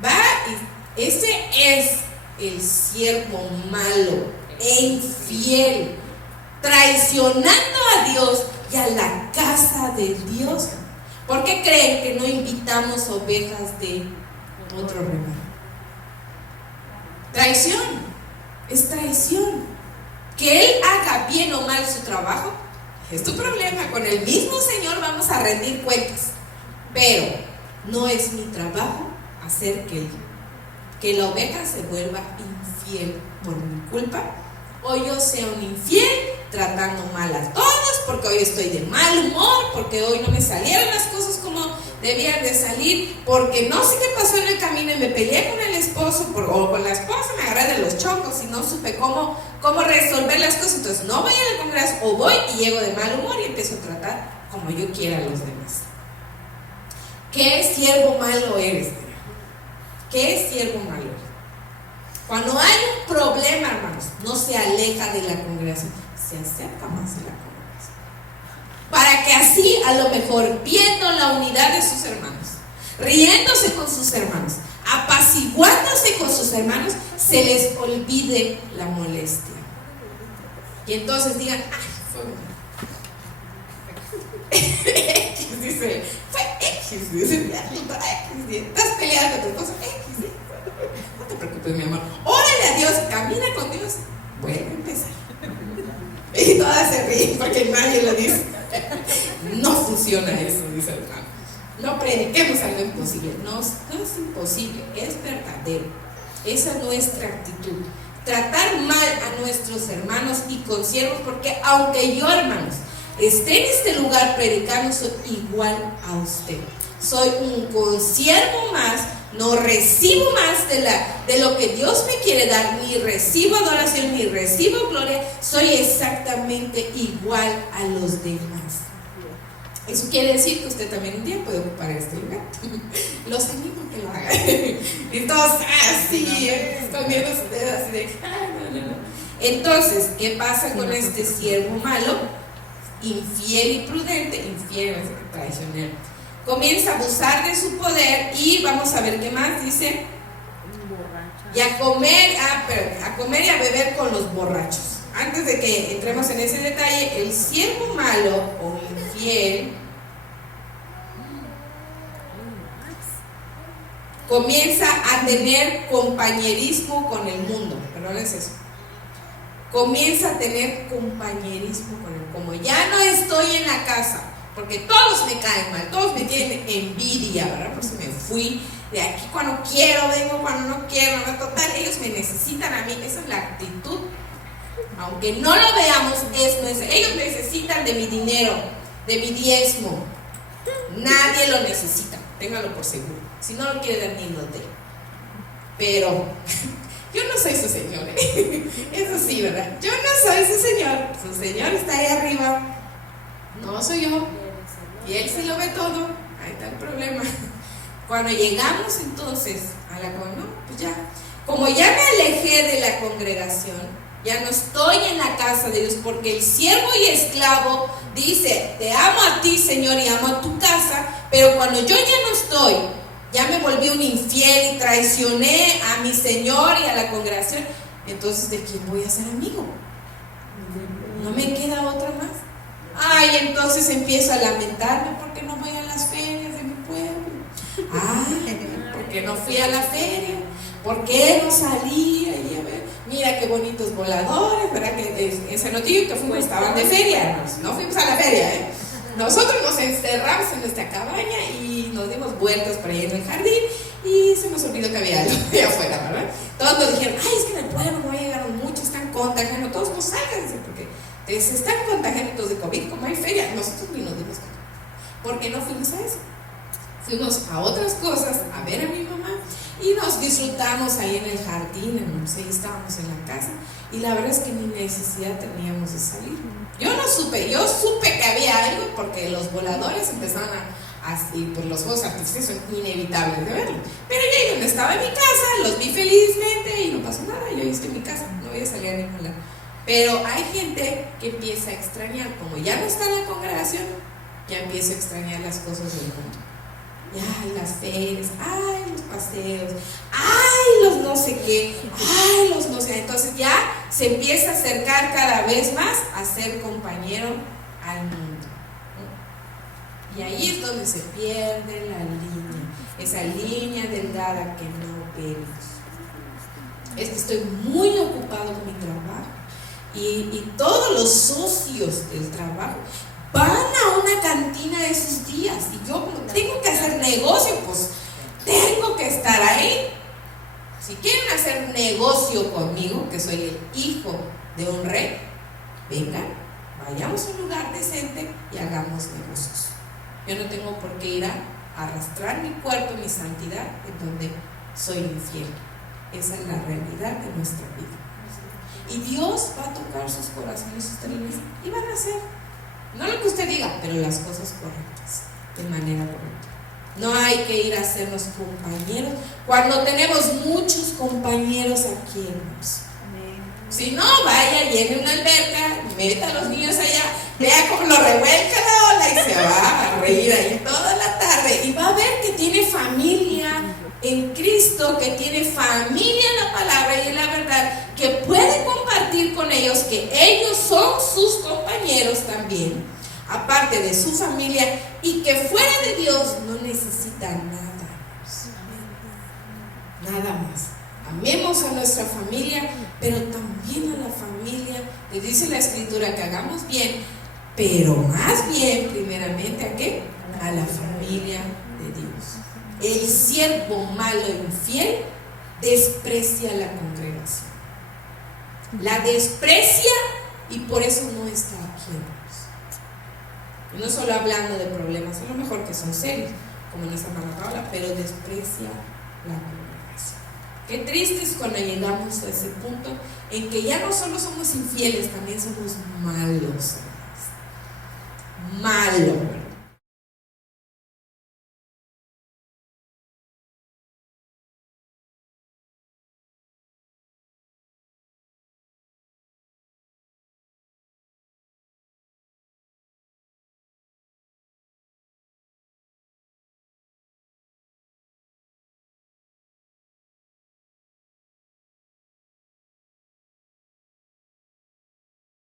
Va y ese es el siervo malo e infiel, traicionando a Dios y a la casa de Dios. ¿Por qué creen que no invitamos ovejas de otro rebaño? Traición, es traición. Que él haga bien o mal su trabajo es tu problema. Con el mismo Señor vamos a rendir cuentas, pero no es mi trabajo hacer que la oveja se vuelva infiel por mi culpa, o yo sea un infiel tratando mal a todos porque hoy estoy de mal humor, porque hoy no me salieron las cosas como debían de salir porque no sé qué pasó en el camino y me peleé con el esposo o con la esposa, me agarré de los chocos y no supe cómo resolver las cosas. Entonces no voy a la congregación o voy y llego de mal humor y empiezo a tratar como yo quiera a los demás. ¿Qué siervo malo eres? ¿Qué siervo malo eres? Cuando hay un problema, hermanos, no se aleja de la congregación, se acerca más a la congregación. Para que así, a lo mejor, viendo la unidad de sus hermanos, riéndose con sus hermanos, apaciguándose con sus hermanos, se les olvide la molestia. Y entonces digan, ay, fue bueno. X, dice, fue X, dice, estás peleando con tu esposo, X, no te preocupes, mi amor, órale a Dios, camina con Dios, vuelve a empezar. Y todas se ríen porque nadie lo dice. No funciona eso, dice el hermano. No prediquemos algo imposible. No es imposible, es verdadero. Esa es nuestra actitud. Tratar mal a nuestros hermanos y consiervos, porque aunque yo, hermanos, esté en este lugar predicando, soy igual a usted. Soy un consiervo más, no recibo más de lo que Dios me quiere dar, ni recibo adoración, ni recibo gloria. Soy exactamente igual a los demás. Eso quiere decir que usted también un día puede ocupar este lugar. Los animo a que lo hagan. Y todos así, escondiendo sus dedos así de, no. Entonces, ¿qué pasa con este siervo malo? Infiel y prudente, infiel, traicionero. Comienza a abusar de su poder y vamos a ver qué más dice. Y a comer y a beber con los borrachos. Antes de que entremos en ese detalle, el siervo malo o infiel comienza a tener compañerismo con el mundo. Perdón, es eso. Comienza a tener compañerismo con él. Como ya no estoy en la casa, porque todos me caen mal, todos me tienen envidia, ¿verdad? Por eso me fui de aquí cuando quiero, vengo cuando no quiero, ¿no? Total, ellos me necesitan a mí. Esa es la actitud. Aunque no lo veamos, ellos necesitan de mi dinero, de mi diezmo. Nadie lo necesita, téngalo por seguro. Si no lo quiere dar, ni lo dé. Pero yo no soy su señor, ¿eh? Eso sí, ¿verdad? Yo no soy su señor está ahí arriba, no soy yo, y él sí lo ve todo. Ahí está el problema. Cuando llegamos entonces a la congregación, pues ya, como ya me alejé de la congregación, ya no estoy en la casa de Dios, porque el siervo y esclavo dice, te amo a ti, Señor, y amo a tu casa, pero cuando yo ya no estoy, ya me volví un infiel y traicioné a mi Señor y a la congregación, entonces ¿de quién voy a ser amigo? No me queda otra más. Ay, entonces empiezo a lamentarme porque no voy a las ferias de mi pueblo. Ay, porque no fui a la feria, ¿por qué no salí ahí a ver? Mira qué bonitos voladores, ¿verdad? Que ese notillo que fuimos, estaban de feria, no fuimos a la feria, ¿eh? Nosotros nos encerramos en nuestra cabaña y nos dimos vueltas por ahí en el jardín y se nos olvidó que había algo allá afuera, ¿verdad? Todos nos dijeron, ay, es que en el pueblo no llegaron muchos, están contagiando, todos no salgan, porque se están contagiando todos de COVID, como hay feria. Nosotros ni nos dimos cuenta, porque no fuimos a eso. Fuimos a otras cosas, a ver a mi mamá, y nos disfrutamos ahí en el jardín, ahí estábamos en la casa, y la verdad es que ni necesidad teníamos de salir. Yo supe que había algo porque los voladores empezaron así, pues los juegos artificiales son inevitables de verlo. Pero yo estaba en mi casa, los vi felizmente y no pasó nada, yo estoy en mi casa, no voy a salir a ningún lado. Pero hay gente que empieza a extrañar, como ya no está en la congregación, ya empieza a extrañar las cosas del mundo. Ay, las ferias, ay, los paseos, ay, los no sé qué, ay, los no sé. Entonces ya se empieza a acercar cada vez más a ser compañero al mundo, ¿no? Y ahí es donde se pierde la línea, esa línea delgada que no vemos. Es que estoy muy ocupado con mi trabajo y todos los socios del trabajo van a una cantina esos días y yo como tengo que hacer negocio, pues tengo que estar ahí. Si quieren hacer negocio conmigo, que soy el hijo de un rey, vengan, vayamos a un lugar decente y hagamos negocios. Yo no tengo por qué ir a arrastrar mi cuerpo, mi santidad, en donde soy infiel. Esa es la realidad de nuestra vida. Y Dios va a tocar sus corazones, sus tarimas, y van a hacer, no lo que usted diga, pero las cosas correctas, de manera correcta. No hay que ir a hacernos compañeros cuando tenemos muchos compañeros aquí, hermanos. Si no, vaya, llene una alberca, meta a los niños allá, vea cómo lo revuelca la ola y se va a reír ahí toda la tarde. Y va a ver que tiene familia en Cristo, que tiene familia en la palabra y en la verdad, que puede compartir con ellos, que ellos son sus compañeros también, aparte de su familia, y que fuera de Dios no necesitan nada, nada más. Amemos a nuestra familia, pero también a la familia. Le dice la Escritura que hagamos bien, pero más bien, primeramente, ¿a qué? A la familia de Dios. El siervo malo e infiel desprecia la congregación. La desprecia y por eso no está aquí, hermanos. No solo hablando de problemas, a lo mejor que son serios, como nuestra hermana Paula, pero desprecia la congregación. Qué triste es cuando llegamos a ese punto en que ya no solo somos infieles, también somos malos. Malos.